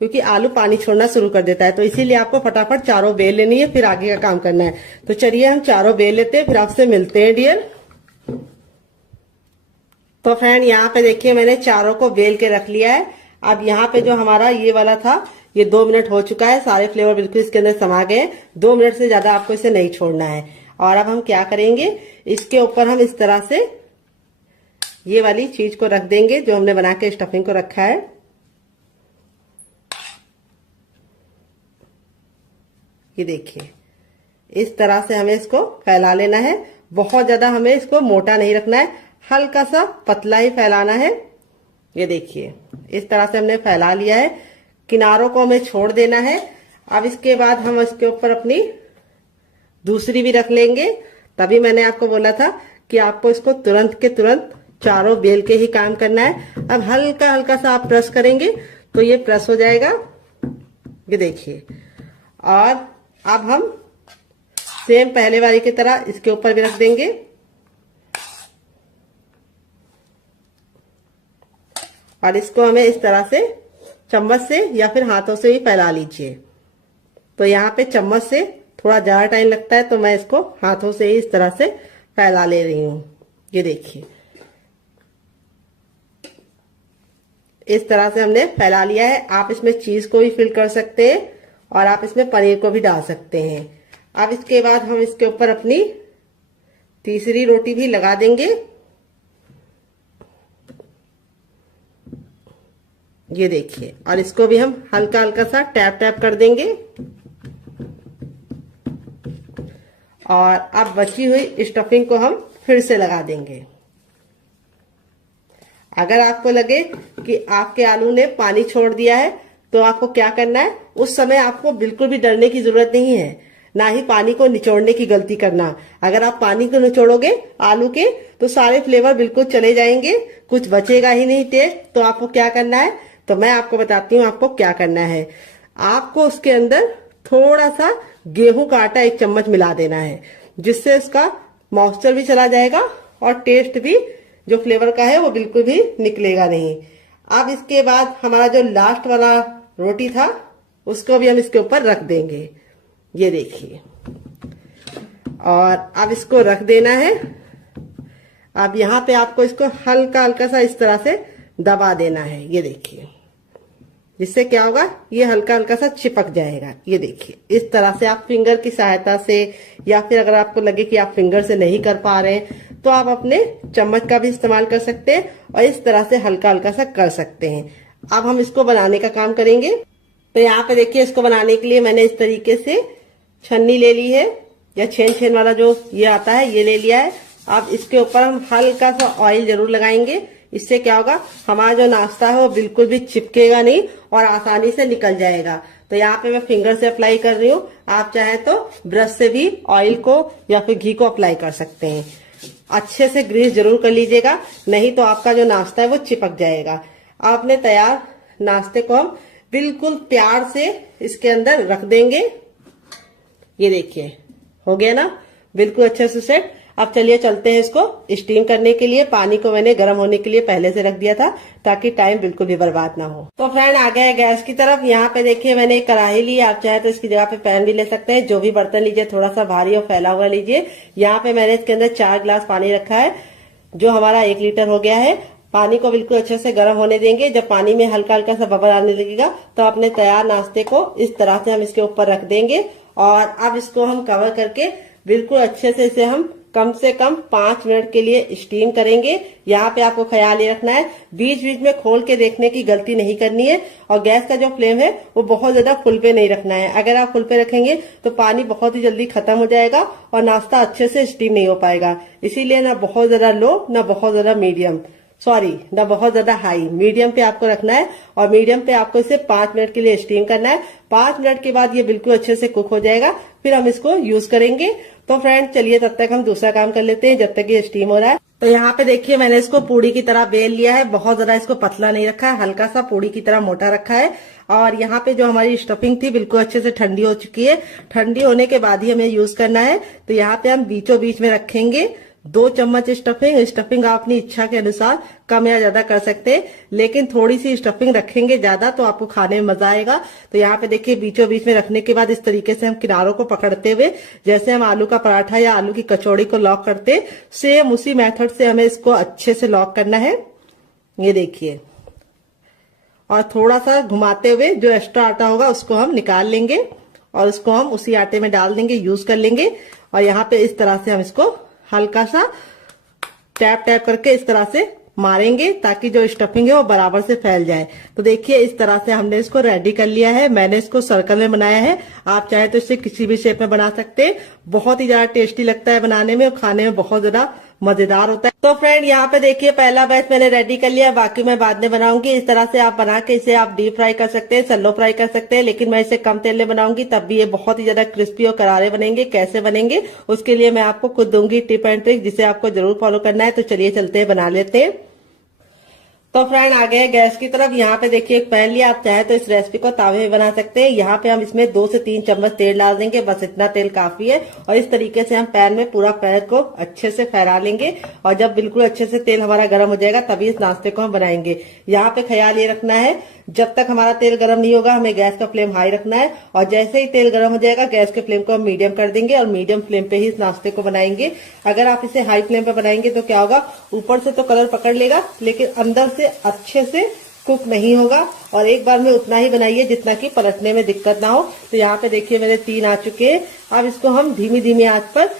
क्योंकि आलू पानी छोड़ना शुरू कर देता है। तो इसीलिए आपको फटाफट चारों बेल लेनी है, फिर आगे का काम करना है। तो चलिए हम चारों बेल लेते हैं, फिर आपसे मिलते हैं डियर। तो फ्रेंड यहाँ पे देखिए मैंने चारों को बेल के रख लिया है। अब यहाँ पे जो हमारा ये वाला था, ये 2 मिनट हो चुका है, सारे फ्लेवर बिल्कुल इसके अंदर समा गए। 2 मिनट से ज्यादा आपको इसे नहीं छोड़ना है। और अब हम क्या करेंगे, इसके ऊपर हम इस तरह से ये वाली चीज को रख देंगे जो हमने बना के स्टफिंग को रखा है। ये देखिए इस तरह से हमें इसको फैला लेना है। बहुत ज्यादा हमें इसको मोटा नहीं रखना है, हल्का सा पतला ही फैलाना है। ये देखिए इस तरह से हमने फैला लिया है, किनारों को हमें छोड़ देना है। अब इसके बाद हम इसके ऊपर अपनी दूसरी भी रख लेंगे। तभी मैंने आपको बोला था कि आपको इसको तुरंत के तुरंत चारों बेल के ही काम करना है। अब हल्का हल्का सा आप प्रेस करेंगे तो ये प्रेस हो जाएगा, ये देखिए। और अब हम सेम पहले वाली की तरह इसके ऊपर भी रख देंगे और इसको हमें इस तरह से चम्मच से या फिर हाथों से ही फैला लीजिए। तो यहाँ पे चम्मच से थोड़ा ज्यादा टाइम लगता है, तो मैं इसको हाथों से ही इस तरह से फैला ले रही हूँ। ये देखिए इस तरह से हमने फैला लिया है। आप इसमें चीज को भी फिल कर सकते हैं और आप इसमें पनीर को भी डाल सकते हैं। अब इसके बाद हम इसके ऊपर अपनी तीसरी रोटी भी लगा देंगे। ये देखिए, और इसको भी हम हल्का हल्का सा टैप टैप कर देंगे। और अब बची हुई स्टफिंग को हम फिर से लगा देंगे। अगर आपको लगे कि आपके आलू ने पानी छोड़ दिया है तो आपको क्या करना है, उस समय आपको बिल्कुल भी डरने की जरूरत नहीं है, ना ही पानी को निचोड़ने की गलती करना। अगर आप पानी को निचोड़ोगे आलू के तो सारे फ्लेवर बिल्कुल चले जाएंगे, कुछ बचेगा ही नहीं टेस्ट। तो आपको क्या करना है, तो मैं आपको बताती हूँ आपको क्या करना है। आपको उसके अंदर थोड़ा सा गेहूं का आटा 1 चम्मच मिला देना है, जिससे उसका मॉइस्चर भी चला जाएगा और टेस्ट भी जो फ्लेवर का है वो बिल्कुल भी निकलेगा नहीं। अब इसके बाद हमारा जो लास्ट वाला रोटी था उसको भी हम इसके ऊपर रख देंगे। ये देखिए, और अब इसको रख देना है। अब यहाँ पे आपको इसको हल्का हल्का सा इस तरह से दबा देना है। ये देखिए, जिससे क्या होगा, ये हल्का हल्का सा चिपक जाएगा। ये देखिए, इस तरह से आप फिंगर की सहायता से, या फिर अगर आपको लगे कि आप फिंगर से नहीं कर पा रहे हैं तो आप अपने चम्मच का भी इस्तेमाल कर सकते हैं और इस तरह से हल्का हल्का सा कर सकते हैं। अब हम इसको बनाने का काम करेंगे। तो यहाँ पे देखिए, इसको बनाने के लिए मैंने इस तरीके से छन्नी ले ली है, या छेन वाला जो ये आता है ये ले लिया है। अब इसके ऊपर हम हल्का सा ऑयल जरूर लगाएंगे। इससे क्या होगा, हमारा जो नाश्ता है वो बिल्कुल भी चिपकेगा नहीं और आसानी से निकल जाएगा। तो यहाँ पे मैं फिंगर से अप्लाई कर रही हूँ, आप चाहे तो ब्रश से भी ऑयल को या फिर घी को अप्लाई कर सकते हैं। अच्छे से ग्रीस जरूर कर लीजिएगा, नहीं तो आपका जो नाश्ता है वो चिपक जाएगा। आपने तैयार नाश्ते को हम बिल्कुल प्यार से इसके अंदर रख देंगे। ये देखिए, हो गया ना बिल्कुल अच्छे से सेट। अब चलिए चलते हैं इसको स्टीम करने के लिए। पानी को मैंने गर्म होने के लिए पहले से रख दिया था ताकि टाइम बिल्कुल भी बर्बाद ना हो। तो फ्रेंड आ गया है गैस की तरफ। यहाँ पे देखिए मैंने एक कढ़ाई ली, आप चाहे तो इसकी जगह पे पैन भी ले सकते हैं। जो भी बर्तन लीजिए थोड़ा सा भारी और फैला हुआ लीजिए। यहाँ पे मैंने इसके अंदर 4 गिलास पानी रखा है, जो हमारा 1 लीटर हो गया है। पानी को बिल्कुल अच्छे से गर्म होने देंगे। जब पानी में हल्का हल्का सा बबल आने लगेगा तो अपने तैयार नाश्ते को इस तरह से हम इसके ऊपर रख देंगे। और अब इसको हम कवर करके बिल्कुल अच्छे से इसे हम कम से कम 5 मिनट के लिए स्टीम करेंगे। यहाँ पे आपको ख्याल ये रखना है, बीच बीच में खोल के देखने की गलती नहीं करनी है। और गैस का जो फ्लेम है वो बहुत ज्यादा फुल पे नहीं रखना है। अगर आप फुल पे रखेंगे तो पानी बहुत ही जल्दी खत्म हो जाएगा और नाश्ता अच्छे से स्टीम नहीं हो पाएगा। इसीलिए ना बहुत ज्यादा लो, ना बहुत ज्यादा मीडियम, ना बहुत ज्यादा हाई, मीडियम पे आपको रखना है। और मीडियम पे आपको इसे 5 मिनट के लिए स्टीम करना है। 5 मिनट के बाद ये बिल्कुल अच्छे से कुक हो जाएगा, फिर हम इसको यूज करेंगे। तो फ्रेंड चलिए तब तक हम दूसरा काम कर लेते हैं जब तक ये स्टीम हो रहा है। तो यहाँ पे देखिए मैंने इसको पूड़ी की तरह बेल लिया है। बहुत ज्यादा इसको पतला नहीं रखा है, हल्का सा पूड़ी की तरह मोटा रखा है। और यहाँ पे जो हमारी स्टफिंग थी बिल्कुल अच्छे से ठंडी हो चुकी है। ठंडी होने के बाद ही हमें यूज करना है। तो यहाँ पे हम बीचों बीच में रखेंगे 2 चम्मच स्टफिंग आप अपनी इच्छा के अनुसार कम या ज्यादा कर सकते हैं, लेकिन थोड़ी सी स्टफिंग रखेंगे ज्यादा तो आपको खाने में मजा आएगा। तो यहाँ पे देखिए बीचों बीच में रखने के बाद इस तरीके से हम किनारों को पकड़ते हुए, जैसे हम आलू का पराठा या आलू की कचौड़ी को लॉक करते, सेम उसी मेथड से हमें इसको अच्छे से लॉक करना है। ये देखिए, और थोड़ा सा घुमाते हुए जो एक्स्ट्रा आटा होगा उसको हम निकाल लेंगे और उसको हम उसी आटे में डाल देंगे, यूज कर लेंगे। और यहाँ पे इस तरह से हम इसको हल्का सा टैप टैप करके इस तरह से मारेंगे ताकि जो स्टफिंग है वो बराबर से फैल जाए। तो देखिए इस तरह से हमने इसको रेडी कर लिया है। मैंने इसको सर्कल में बनाया है, आप चाहे तो इसे किसी भी शेप में बना सकते हैं। बहुत ही ज्यादा टेस्टी लगता है बनाने में और खाने में बहुत ज्यादा मजेदार होता है। तो फ्रेंड यहाँ पे देखिए पहला बैच मैंने रेडी कर लिया, बाकी मैं बाद में बनाऊंगी। इस तरह से आप बना के इसे आप डीप फ्राई कर सकते हैं, सैलो फ्राई कर सकते हैं, लेकिन मैं इसे कम तेल में बनाऊंगी, तब भी ये बहुत ही ज्यादा क्रिस्पी और करारे बनेंगे। कैसे बनेंगे उसके लिए मैं आपको खुद दूंगी टिप एंड ट्रिक, जिसे आपको जरूर फॉलो करना है। तो चलिए चलते हैं, बना लेते हैं। तो फ्रेंड आ गए गैस की तरफ। यहाँ पे देखिए एक पैन लिया, आप चाहे तो इस रेसिपी को तावे में बना सकते हैं। यहाँ पे हम इसमें 2 से 3 चम्मच तेल डाल देंगे, बस इतना तेल काफी है। और इस तरीके से हम पैन में पूरा पैन को अच्छे से फैला लेंगे, और जब बिल्कुल अच्छे से तेल हमारा गर्म हो जाएगा तभी इस नाश्ते को हम बनाएंगे। यहाँ पे ख्याल ये रखना है, जब तक हमारा तेल गर्म नहीं होगा हमें गैस का फ्लेम हाई रखना है, और जैसे ही तेल गर्म हो जाएगा गैस के फ्लेम को हम मीडियम कर देंगे, और मीडियम फ्लेम पे ही इस नाश्ते को बनाएंगे। अगर आप इसे हाई फ्लेम पे बनाएंगे तो क्या होगा, ऊपर से तो कलर पकड़ लेगा लेकिन अंदर से अच्छे से कुक नहीं होगा। और एक बार में उतना ही बनाइए जितना कि पलटने में दिक्कत ना हो। तो यहाँ पे देखिए मेरे 3 आ चुके हैं। अब इसको हम धीमी धीमी आंच पर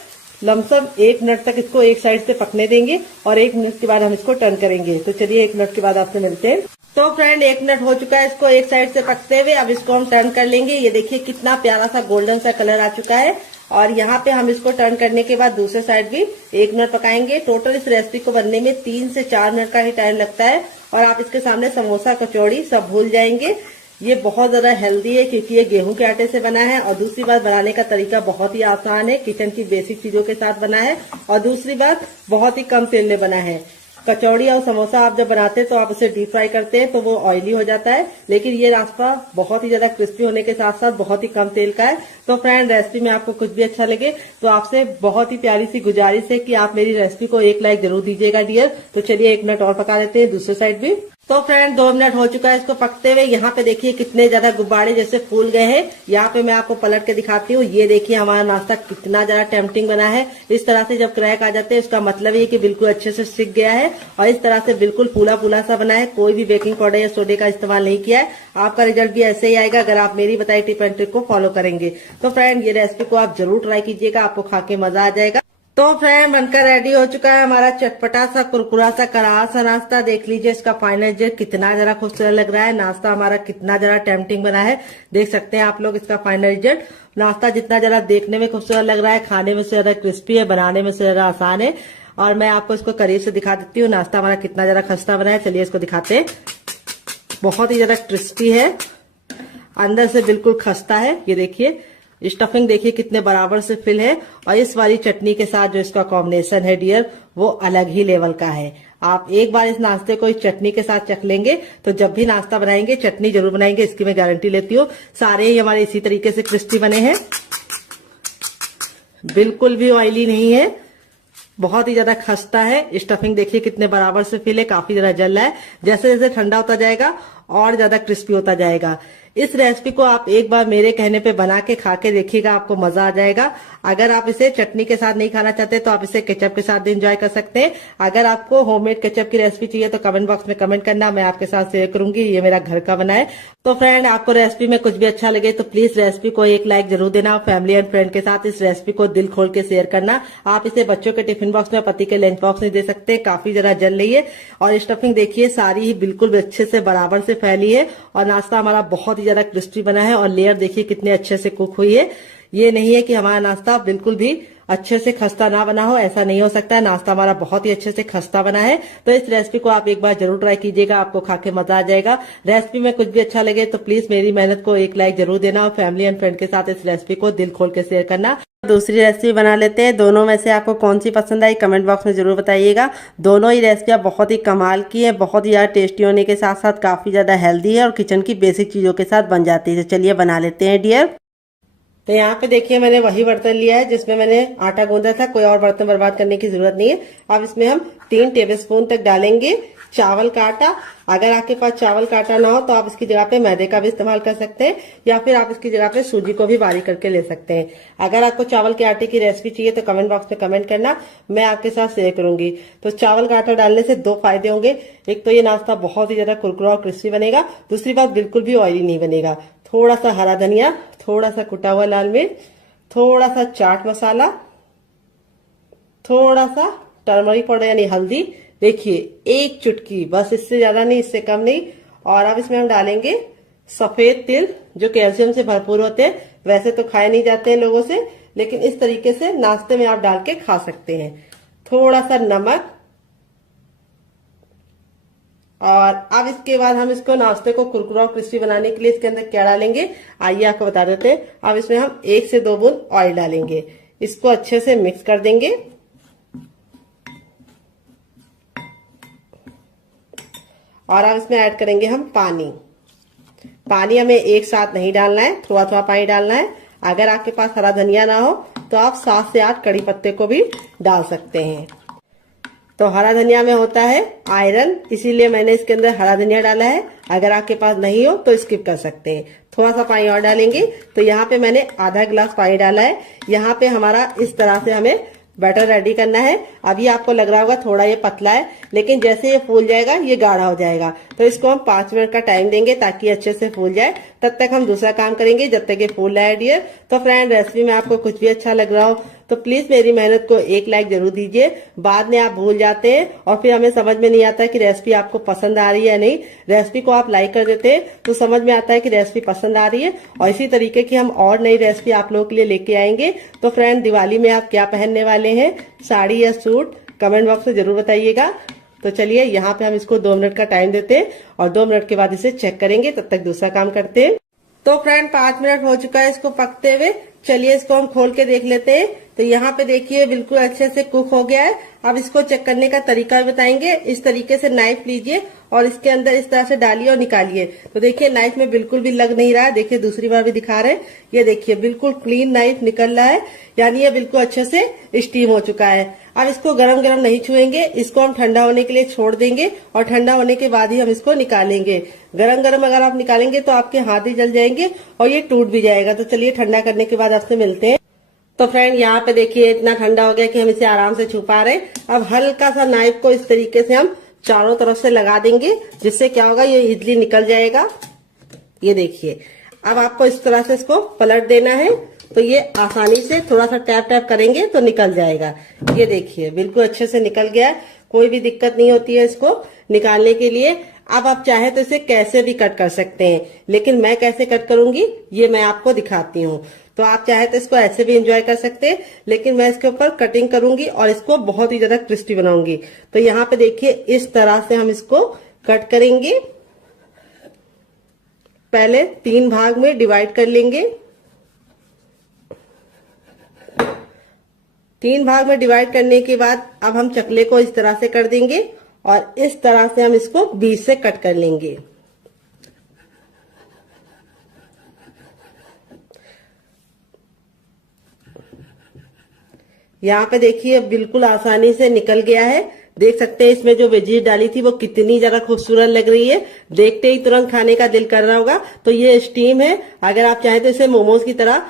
लमसम 1 मिनट तक इसको एक साइड से पकने देंगे, और 1 मिनट के बाद हम इसको टर्न करेंगे। तो चलिए 1 मिनट के बाद आपसे मिलते हैं। तो फ्रेंड 1 मिनट हो चुका है इसको एक साइड से पकते हुए। अब इसको हम टर्न कर लेंगे। ये देखिए कितना प्यारा सा गोल्डन सा कलर आ चुका है, और यहाँ पे हम इसको टर्न करने के बाद दूसरे साइड भी 1 मिनट पकाएंगे। टोटल इस रेसिपी को बनने में 3 से 4 मिनट का ही टाइम लगता है, और आप इसके सामने समोसा कचौड़ी सब भूल जाएंगे। ये बहुत ज्यादा हेल्दी है क्योंकि ये गेहूं के आटे से बना है, और दूसरी बात बनाने का तरीका बहुत ही आसान है, किचन की बेसिक चीजों के साथ बना है, और दूसरी बात बहुत ही कम तेल में बना है। कचौड़ी और समोसा आप जब बनाते हैं तो आप उसे डीप फ्राई करते हैं तो वो ऑयली हो जाता है, लेकिन ये नाश्ता बहुत ही ज्यादा क्रिस्पी होने के साथ साथ बहुत ही कम तेल का है। तो फ्रेंड रेसिपी में आपको कुछ भी अच्छा लगे तो आपसे बहुत ही प्यारी सी गुजारिश है कि आप मेरी रेसिपी को एक लाइक जरूर दीजिएगा डियर। तो चलिए 1 मिनट और पका लेते हैं दूसरे साइड भी। तो फ्रेंड 2 मिनट हो चुका है इसको पकते हुए। यहाँ पे देखिए कितने ज्यादा गुब्बारे जैसे फूल गए हैं। यहाँ पे मैं आपको पलट के दिखाती हूँ। ये देखिए हमारा नाश्ता कितना ज्यादा टेम्पटिंग बना है। इस तरह से जब क्रैक आ जाते हैं उसका मतलब ये कि बिल्कुल अच्छे से सिक गया है, और इस तरह से बिल्कुल फूला फूला सा बना है। कोई भी बेकिंग पाउडर या सोडे का इस्तेमाल नहीं किया है। आपका रिजल्ट भी ऐसे ही आएगा अगर आप मेरी बताई टिप एंड ट्रिक को फॉलो करेंगे। तो फ्रेंड ये रेसिपी को आप जरूर ट्राई कीजिएगा, आपको खा के मजा आ जाएगा। तो फ्रेंड बनकर रेडी हो चुका है हमारा चटपटा सा कुरकुरा सा करारा सा नाश्ता। देख लीजिए इसका फाइनल रिजल्ट कितना जरा खूबसूरत लग रहा है। नाश्ता हमारा कितना जरा टेम्पटिंग बना है, देख सकते हैं आप लोग इसका फाइनल रिजल्ट। नाश्ता जितना जरा देखने में खूबसूरत लग रहा है, खाने में से ज्यादा क्रिस्पी है, बनाने में से ज्यादा आसान है। और मैं आपको इसको करीब से दिखा देती हूँ नाश्ता हमारा कितना जरा खस्ता बना है। चलिए इसको दिखाते हैं। बहुत ही ज्यादा क्रिस्पी है, अंदर से बिल्कुल खस्ता है। ये देखिए स्टफिंग देखिए कितने बराबर से फिल है, और इस वाली चटनी के साथ जो इसका कॉम्बिनेशन है डियर वो अलग ही लेवल का है। आप एक बार इस नाश्ते को इस चटनी के साथ चख लेंगे तो जब भी नाश्ता बनाएंगे चटनी जरूर बनाएंगे, इसकी मैं गारंटी लेती हूँ। सारे ही हमारे इसी तरीके से क्रिस्पी बने हैं, बिल्कुल भी ऑयली नहीं है, बहुत ही ज्यादा खस्ता है। स्टफिंग देखिए कितने बराबर से फिल है, काफी ज्यादा जल रहा है। जैसे जैसे ठंडा होता जाएगा और ज्यादा क्रिस्पी होता जाएगा। इस रेसिपी को आप एक बार मेरे कहने पे बना के खा के देखिएगा, आपको मजा आ जाएगा। अगर आप इसे चटनी के साथ नहीं खाना चाहते तो आप इसे केचप के साथ भी एंजॉय कर सकते हैं। अगर आपको होममेड केचप की रेसिपी चाहिए तो कमेंट बॉक्स में कमेंट करना, मैं आपके साथ शेयर करूंगी। ये मेरा घर का बना है। तो फ्रेंड आपको रेसिपी में कुछ भी अच्छा लगे तो प्लीज रेसिपी को एक लाइक जरूर देना, फैमिली एंड फ्रेंड के साथ इस रेसिपी को दिल खोल के शेयर करना। आप इसे बच्चों के टिफिन बॉक्स में, पति के लंच बॉक्स में दे सकते हैं, काफी जरा जल रही है। और स्टफिंग देखिए सारी ही बिल्कुल अच्छे से बराबर से फैली है, और नाश्ता हमारा बहुत ही ज्यादा क्रिस्पी बना है, और लेयर देखिए कितने अच्छे से कुक हुई है। ये नहीं है कि हमारा नाश्ता बिल्कुल भी अच्छे से खस्ता ना बना हो, ऐसा नहीं हो सकता है। नाश्ता हमारा बहुत ही अच्छे से खस्ता बना है। तो इस रेसिपी को आप एक बार जरूर ट्राई कीजिएगा, आपको खा के मजा आ जाएगा। रेसिपी में कुछ भी अच्छा लगे तो प्लीज मेरी मेहनत को एक लाइक जरूर देना, और फैमिली एंड फ्रेंड के साथ इस रेसिपी को दिल खोल के शेयर करना। दूसरी रेसिपी बना लेते हैं। दोनों में से आपको कौन सी पसंद आई कमेंट बॉक्स में जरूर बताइएगा। दोनों ही रेसिपियां बहुत ही कमाल की है, बहुत ही ज्यादा टेस्टी होने के साथ साथ काफी ज्यादा हेल्दी है, और किचन की बेसिक चीजों के साथ बन जाती है। तो चलिए बना लेते हैं डियर। तो यहाँ पे देखिए मैंने वही बर्तन लिया है जिसमें मैंने आटा गूंदा था, कोई और बर्तन बर्बाद करने की जरूरत नहीं है। अब इसमें हम 3 टेबलस्पून तक डालेंगे चावल का आटा। अगर आपके पास चावल का आटा ना हो तो आप इसकी जगह पे मैदे का भी इस्तेमाल कर सकते हैं, या फिर आप इसकी जगह पे सूजी को भी बारीक करके ले सकते हैं। अगर आपको चावल के आटे की रेसिपी चाहिए तो कमेंट बॉक्स में कमेंट करना, मैं आपके साथ शेयर करूंगी। तो चावल का आटा डालने से 2 फायदे होंगे। एक तो ये नाश्ता बहुत ही ज्यादा कुरकुरा और क्रिस्पी बनेगा, दूसरी बात बिल्कुल भी ऑयली नहीं बनेगा। थोड़ा सा हरा धनिया, थोड़ा सा कुटा हुआ लाल मिर्च, थोड़ा सा चाट मसाला, थोड़ा सा टर्मरिक पाउडर यानी हल्दी, देखिए 1 चुटकी, बस इससे ज्यादा नहीं, इससे कम नहीं। और अब इसमें हम डालेंगे सफेद तिल जो कैल्शियम से भरपूर होते हैं। वैसे तो खाए नहीं जाते हैं लोगों से, लेकिन इस तरीके से नाश्ते में आप डाल के खा सकते हैं। थोड़ा सा नमक, और अब इसके बाद हम इसको नाश्ते को कुरकुरा और क्रिस्पी बनाने के लिए इसके अंदर क्या डालेंगे आइए आपको बता देते हैं। अब इसमें हम 1 से 2 बूंद ऑयल डालेंगे, इसको अच्छे से मिक्स कर देंगे। और अब इसमें ऐड करेंगे हम पानी। पानी हमें एक साथ नहीं डालना है, थोड़ा थोड़ा पानी डालना है। अगर आपके पास हरा धनिया ना हो तो आप 7 से 8 कड़ी पत्ते को भी डाल सकते हैं। तो हरा धनिया में होता है आयरन, इसीलिए मैंने इसके अंदर हरा धनिया डाला है। अगर आपके पास नहीं हो तो स्किप कर सकते हैं। थोड़ा सा पानी और डालेंगे। तो यहाँ पे मैंने आधा गिलास पानी डाला है। यहाँ पे हमारा इस तरह से हमें बैटर रेडी करना है। अभी आपको लग रहा होगा थोड़ा ये पतला है, लेकिन जैसे ये फूल जाएगा ये गाढ़ा हो जाएगा। तो इसको हम 5 मिनट का टाइम देंगे ताकि अच्छे से फूल जाए। तब तक हम दूसरा काम करेंगे जब तक ये फूल रहा है डियर। तो फ्रेंड, रेसिपी में आपको कुछ भी अच्छा लग रहा हो तो प्लीज मेरी मेहनत को एक लाइक जरूर दीजिए। बाद में आप भूल जाते हैं और फिर हमें समझ में नहीं आता कि रेसिपी आपको पसंद आ रही है या नहीं। रेसिपी को आप लाइक कर देते हैं तो समझ में आता है कि रेसिपी पसंद आ रही है। और इसी तरीके की हम और नई रेसिपी आप लोगों के लिए लेके आएंगे। तो फ्रेंड, दिवाली में आप क्या पहनने वाले हैं, साड़ी या सूट, कमेंट बॉक्स में जरूर बताइएगा। तो चलिए यहाँ पे हम इसको 2 मिनट का टाइम देते हैं और 2 मिनट के बाद इसे चेक करेंगे। तब तक दूसरा काम करते हैं। तो फ्रेंड, 5 मिनट हो चुका है इसको पकते हुए। चलिए इसको हम खोल के देख लेते हैं। तो यहाँ पे देखिए बिल्कुल अच्छे से कुक हो गया है। अब इसको चेक करने का तरीका भी बताएंगे। इस तरीके से नाइफ लीजिए और इसके अंदर इस तरह से डालिए और निकालिए। तो देखिए नाइफ में बिल्कुल भी लग नहीं रहा है। देखिए दूसरी बार भी दिखा रहे हैं, ये देखिए बिल्कुल क्लीन नाइफ निकल रहा है, यानी ये बिल्कुल अच्छे से स्टीम हो चुका है। अब इसको गरम गरम नहीं छुएंगे, इसको हम ठंडा होने के लिए छोड़ देंगे और ठंडा होने के बाद ही हम इसको निकालेंगे। गरम गरम अगर आप निकालेंगे तो आपके हाथ ही जल जाएंगे और ये टूट भी जाएगा। तो चलिए ठंडा करने के बाद आपसे मिलते हैं। तो फ्रेंड, यहाँ पे देखिए इतना ठंडा हो गया कि हम इसे आराम से छू पा रहे हैं। अब हल्का सा नाइफ को इस तरीके से हम चारों तरफ से लगा देंगे, जिससे क्या होगा ये इजली निकल जाएगा। ये देखिए, अब आपको इस तरह से इसको पलट देना है। तो ये आसानी से थोड़ा सा टैप टैप करेंगे तो निकल जाएगा। ये देखिए बिल्कुल अच्छे से निकल गया, कोई भी दिक्कत नहीं होती है इसको निकालने के लिए। अब आप चाहे तो इसे कैसे भी कट कर सकते हैं, लेकिन मैं कैसे कट करूंगी ये मैं आपको दिखाती हूँ। तो आप चाहे तो इसको ऐसे भी एंजॉय कर सकते हैं, लेकिन मैं इसके ऊपर कटिंग करूंगी और इसको बहुत ही ज्यादा क्रिस्पी बनाऊंगी। तो यहाँ पे देखिए इस तरह से हम इसको कट करेंगे। पहले 3 भाग में डिवाइड कर लेंगे। 3 भाग में डिवाइड करने के बाद अब हम चकले को इस तरह से कर देंगे और इस तरह से हम इसको बीच से कट कर लेंगे। यहाँ पे देखिए बिल्कुल आसानी से निकल गया है। देख सकते हैं इसमें जो वेजीज डाली थी वो कितनी ज्यादा खूबसूरत लग रही है। देखते ही तुरंत खाने का दिल कर रहा होगा। तो ये स्टीम है। अगर आप चाहें तो इसे मोमोज की तरह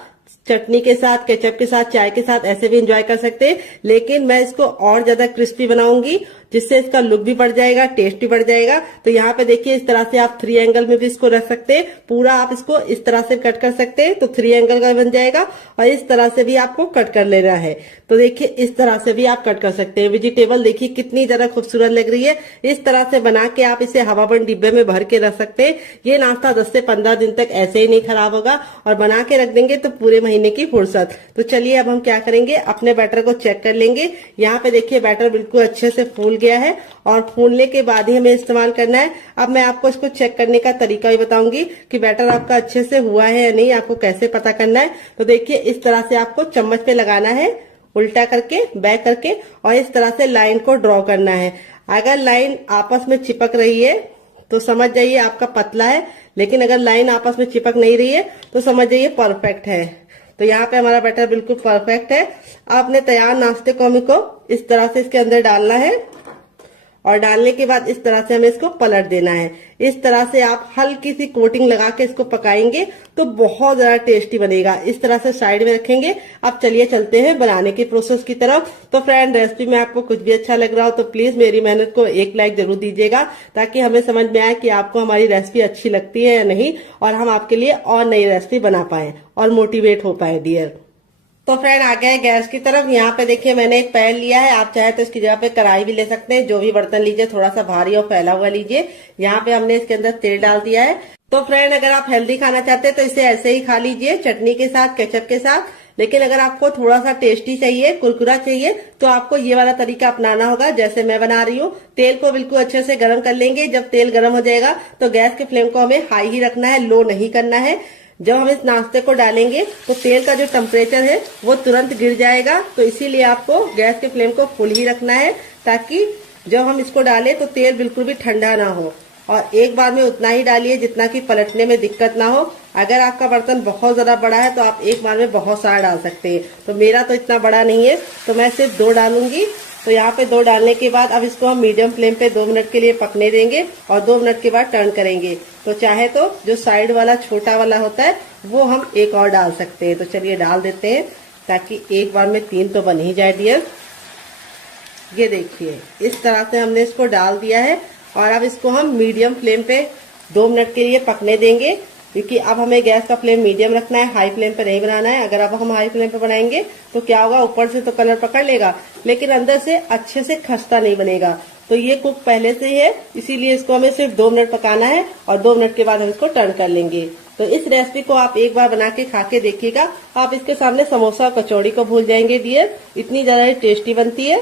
चटनी के साथ, केचप के साथ, चाय के साथ ऐसे भी एंजॉय कर सकते हैं, लेकिन मैं इसको और ज्यादा क्रिस्पी बनाऊंगी, जिससे इसका लुक भी बढ़ जाएगा, टेस्ट भी बढ़ जाएगा। तो यहाँ पे देखिए इस तरह से आप 3 एंगल में भी इसको रख सकते हैं। पूरा आप इसको इस तरह से कट कर सकते हैं तो 3 एंगल का बन जाएगा। और इस तरह से भी आपको कट कर लेना है। तो देखिए इस तरह से भी आप कट कर सकते हैं। वेजिटेबल देखिए कितनी ज्यादा खूबसूरत लग रही है। इस तरह से बना के आप इसे हवाबंद डिब्बे में भर के रख सकते हैं। ये नाश्ता 10 से 15 दिन तक ऐसे ही नहीं खराब होगा और बना के रख देंगे तो पूरे महीने की फुर्सत। तो चलिए अब हम क्या करेंगे, अपने बैटर को चेक कर लेंगे। यहाँ पे देखिए बैटर बिल्कुल अच्छे से फूल गया है और फूलने के बाद ही हमें इस्तेमाल करना है। अब मैं आपको इसको चेक करने का तरीका भी बताऊंगी कि बैटर आपका अच्छे से हुआ है या नहीं, आपको कैसे पता करना है। तो देखिए इस तरह से आपको चम्मच पे लगाना है, उल्टा करके, बैक करके, और इस तरह से लाइन को ड्रॉ करना है। अगर लाइन आपस में चिपक रही है तो समझ जाइए आपका पतला है, लेकिन अगर लाइन आपस में चिपक नहीं रही है तो समझ जाइए परफेक्ट है। तो यहाँ पे हमारा बैटर बिल्कुल परफेक्ट है। अब अपने तैयार नाश्ते को हमको इस तरह से इसके अंदर डालना है और डालने के बाद इस तरह से हमें इसको पलट देना है। इस तरह से आप हल्की सी कोटिंग लगा के इसको पकाएंगे तो बहुत ज्यादा टेस्टी बनेगा। इस तरह से साइड में रखेंगे। अब चलिए चलते हैं बनाने की प्रोसेस की तरफ। तो फ्रेंड, रेसिपी में आपको कुछ भी अच्छा लग रहा हो तो प्लीज मेरी मेहनत को एक लाइक जरूर दीजिएगा, ताकि हमें समझ में आए कि आपको हमारी रेसिपी अच्छी लगती है या नहीं, और हम आपके लिए और नई रेसिपी बना पाए और मोटिवेट हो पाए डियर। तो फ्रेंड आ गए गैस की तरफ। यहाँ पे देखिए मैंने एक पैन लिया है। आप चाहे तो इसकी जगह पे कढ़ाई भी ले सकते हैं। जो भी बर्तन लीजिए थोड़ा सा भारी और फैला हुआ लीजिए। यहाँ पे हमने इसके अंदर तेल डाल दिया है। तो फ्रेंड, अगर आप हेल्दी खाना चाहते हैं तो इसे ऐसे ही खा लीजिए, चटनी के साथ, केचप के साथ। लेकिन अगर आपको थोड़ा सा टेस्टी चाहिए, कुरकुरा चाहिए, तो आपको ये वाला तरीका अपनाना होगा जैसे मैं बना रही हूँ। तेल को बिल्कुल अच्छे से गर्म कर लेंगे। जब तेल गर्म हो जाएगा तो गैस के फ्लेम को हमें हाई ही रखना है, लो नहीं करना है। जब हम इस नाश्ते को डालेंगे तो तेल का जो टेम्परेचर है वो तुरंत गिर जाएगा, तो इसीलिए आपको गैस के फ्लेम को फुल ही रखना है, ताकि जब हम इसको डालें तो तेल बिल्कुल भी ठंडा ना हो। और एक बार में उतना ही डालिए जितना कि पलटने में दिक्कत ना हो। अगर आपका बर्तन बहुत ज्यादा बड़ा है तो आप एक बार में बहुत सारा डाल सकते हैं। तो मेरा तो इतना बड़ा नहीं है, तो मैं सिर्फ 2 डालूंगी। तो यहाँ पे 2 डालने के बाद अब इसको हम मीडियम फ्लेम पे 2 मिनट के लिए पकने देंगे और 2 मिनट के बाद टर्न करेंगे। तो चाहे तो जो साइड वाला छोटा वाला होता है वो हम एक और डाल सकते हैं। तो चलिए डाल देते हैं, ताकि एक बार में 3 तो बन ही जाए डियर। ये देखिए इस तरह से हमने इसको डाल दिया है और अब इसको हम मीडियम फ्लेम पे 2 मिनट के लिए पकने देंगे, क्योंकि अब हमें गैस का फ्लेम मीडियम रखना है, हाई फ्लेम पे नहीं बनाना है। अगर अब हम हाई फ्लेम पे बनाएंगे तो क्या होगा, ऊपर से तो कलर पकड़ लेगा लेकिन अंदर से अच्छे से खस्ता नहीं बनेगा। तो ये कुक पहले से ही है, इसीलिए इसको हमें सिर्फ 2 मिनट पकाना है और 2 मिनट के बाद हम इसको टर्न कर लेंगे। तो इस रेसिपी को आप एक बार बना के खा के देखिएगा, आप इसके सामने समोसा और कचौड़ी को भूल जाएंगे डियर, इतनी ज्यादा टेस्टी बनती है।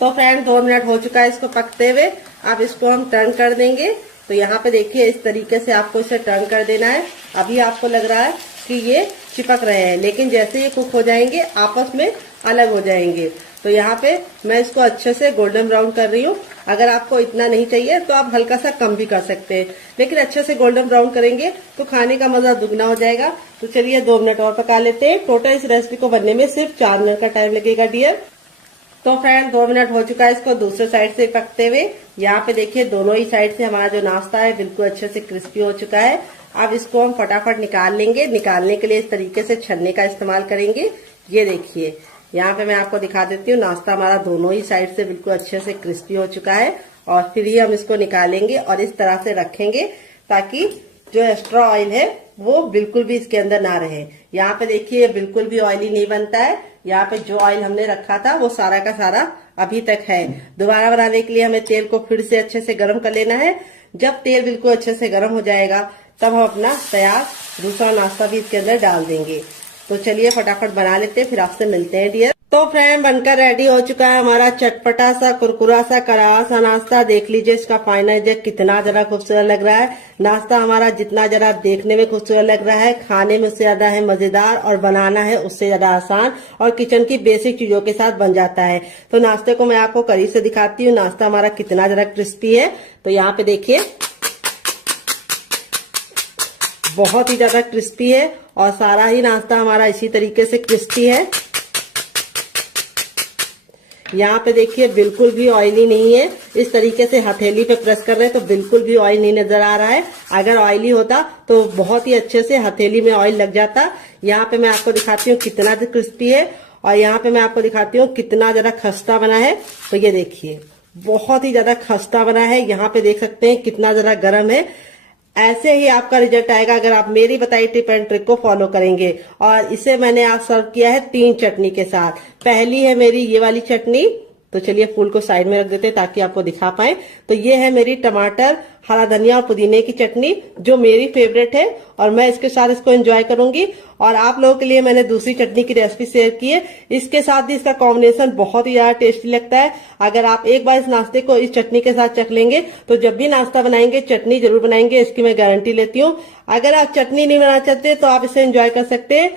तो फ्रेंड 2 मिनट हो चुका है इसको पकते हुए, अब इसको हम टर्न कर देंगे। तो यहाँ पे देखिए इस तरीके से आपको इसे टर्न कर देना है। अभी आपको लग रहा है कि ये चिपक रहे हैं, लेकिन जैसे ये कुक हो जाएंगे आपस में अलग हो जाएंगे। तो यहाँ पे मैं इसको अच्छे से गोल्डन ब्राउन कर रही हूँ। अगर आपको इतना नहीं चाहिए तो आप हल्का सा कम भी कर सकते हैं, लेकिन अच्छे से गोल्डन ब्राउन करेंगे तो खाने का मजा दुगना हो जाएगा। तो चलिए 2 मिनट और पका लेते हैं। टोटल इस रेसिपी को बनने में सिर्फ 4 मिनट का टाइम लगेगा डियर। तो फ्रेंड 2 मिनट हो चुका है इसको दूसरे साइड से पकते हुए। यहाँ पे देखिए दोनों ही साइड से हमारा जो नाश्ता है बिल्कुल अच्छे से क्रिस्पी हो चुका है। अब इसको हम फटाफट निकाल लेंगे। निकालने के लिए इस तरीके से छन्ने का इस्तेमाल करेंगे। ये देखिए यहाँ पे मैं आपको दिखा देती हूँ, नाश्ता हमारा दोनों ही साइड से बिल्कुल अच्छे से क्रिस्पी हो चुका है। और फिर ही हम इसको निकालेंगे और इस तरह से रखेंगे ताकि जो एक्स्ट्रा ऑयल है वो बिल्कुल भी इसके अंदर ना रहे। यहाँ पे देखिए बिल्कुल भी ऑयली नहीं बनता है। यहाँ पे जो ऑयल हमने रखा था वो सारा का सारा अभी तक है। दोबारा बनाने के लिए हमें तेल को फिर से अच्छे से गर्म कर लेना है। जब तेल बिल्कुल अच्छे से गर्म हो जाएगा तब हम अपना तैयार दूसरा नाश्ता भी इसके अंदर डाल देंगे। तो चलिए फटाफट बना लेते हैं, फिर आपसे मिलते हैं डियर। तो फ्रेंड बनकर रेडी हो चुका है हमारा चटपटा सा कुरकुरा सा करारा सा नाश्ता। देख लीजिए इसका फाइनल रिजल्ट कितना जरा खूबसूरत लग रहा है। नाश्ता हमारा जितना जरा देखने में खूबसूरत लग रहा है, खाने में उससे ज्यादा है मजेदार और बनाना है उससे ज्यादा आसान और किचन की बेसिक चीजों के साथ बन जाता है। तो नाश्ते को मैं आपको करीब से दिखाती हूँ, नाश्ता हमारा कितना जरा क्रिस्पी है। तो यहाँ पे देखिए बहुत ही ज्यादा क्रिस्पी है और सारा ही नाश्ता हमारा इसी तरीके से क्रिस्पी है। यहाँ पे देखिए बिल्कुल भी ऑयली नहीं है। इस तरीके से हथेली पे प्रेस कर रहे हैं तो बिल्कुल भी ऑयल नहीं नजर आ रहा है। अगर ऑयली होता तो बहुत ही अच्छे से हथेली में ऑयल लग जाता। यहाँ पे मैं आपको दिखाती हूँ कितना क्रिस्पी है और यहाँ पे मैं आपको दिखाती हूँ कितना जरा खस्ता बना है। तो ये देखिए बहुत ही ज्यादा खस्ता बना है। यहाँ पे देख सकते हैं कितना जरा गर्म है। ऐसे ही आपका रिजल्ट आएगा अगर आप मेरी बताई टिप एंड ट्रिक को फॉलो करेंगे। और इसे मैंने आज सर्व किया है 3 चटनी के साथ। पहली है मेरी ये वाली चटनी, तो चलिए फूल को साइड में रख देते हैं ताकि आपको दिखा पाए। तो ये है मेरी टमाटर, हरा धनिया और पुदीने की चटनी जो मेरी फेवरेट है और मैं इसके साथ इसको एंजॉय करूंगी। और आप लोगों के लिए मैंने दूसरी चटनी की रेसिपी शेयर की है, इसके साथ भी इसका कॉम्बिनेशन बहुत ही ज्यादा टेस्टी लगता है। अगर आप एक बार इस नाश्ते को इस चटनी के साथ चख लेंगे तो जब भी नाश्ता बनाएंगे चटनी जरूर बनाएंगे, इसकी मैं गारंटी लेती हूँ। अगर आप चटनी नहीं बनाना चाहते तो आप इसे एंजॉय कर सकते हैं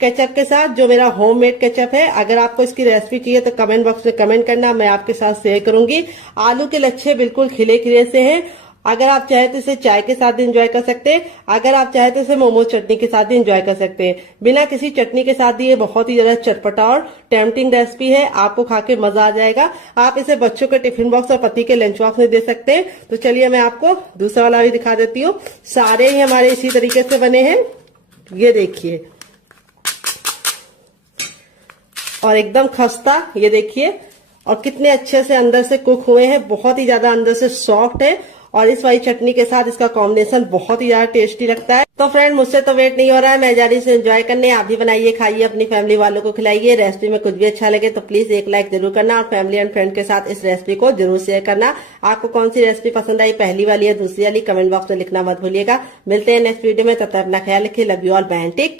केचप के साथ, जो मेरा होममेड केचप है। अगर आपको इसकी रेसिपी चाहिए तो कमेंट बॉक्स में कमेंट करना, मैं आपके साथ शेयर करूंगी। आलू के लच्छे बिल्कुल खिले खिले से हैं। अगर आप चाहे तो इसे चाय के साथ भी एंजॉय कर सकते हैं, अगर आप चाहे तो इसे मोमोज चटनी के साथ भी एंजॉय कर सकते हैं। बिना किसी चटनी के साथ ये बहुत ही ज्यादा चटपटा और टेम्पटिंग रेसिपी है, आपको खा के मजा आ जाएगा। आप इसे बच्चों के टिफिन बॉक्स और पति के लंच बॉक्स में दे सकते हैं। तो चलिए मैं आपको दूसरा वाला भी दिखा देती हूँ। सारे ही हमारे इसी तरीके से बने हैं, ये देखिए, और एकदम खस्ता, ये देखिए, और कितने अच्छे से अंदर से कुक हुए हैं, बहुत ही ज्यादा अंदर से सॉफ्ट है। और इस वाली चटनी के साथ इसका कॉम्बिनेशन बहुत ही ज्यादा टेस्टी लगता है। तो फ्रेंड मुझसे तो वेट नहीं हो रहा है, मैं जा रही हूँ एंजॉय करने। आप भी बनाइए, खाइए, अपनी फैमिली वालों को खिलाइए। रेसिपी में कुछ भी अच्छा लगे तो प्लीज एक लाइक जरूर करना और फैमिली एंड फ्रेंड के साथ इस रेसिपी को जरूर शेयर करना। आपको कौन सी रेसिपी पसंद आई, पहली वाली या दूसरी वाली, कमेंट बॉक्स में लिखना मत भूलिएगा। मिलते हैं नेक्स्ट वीडियो में, तब तक अपना ख्याल रखिए। Love you all, bye, take care.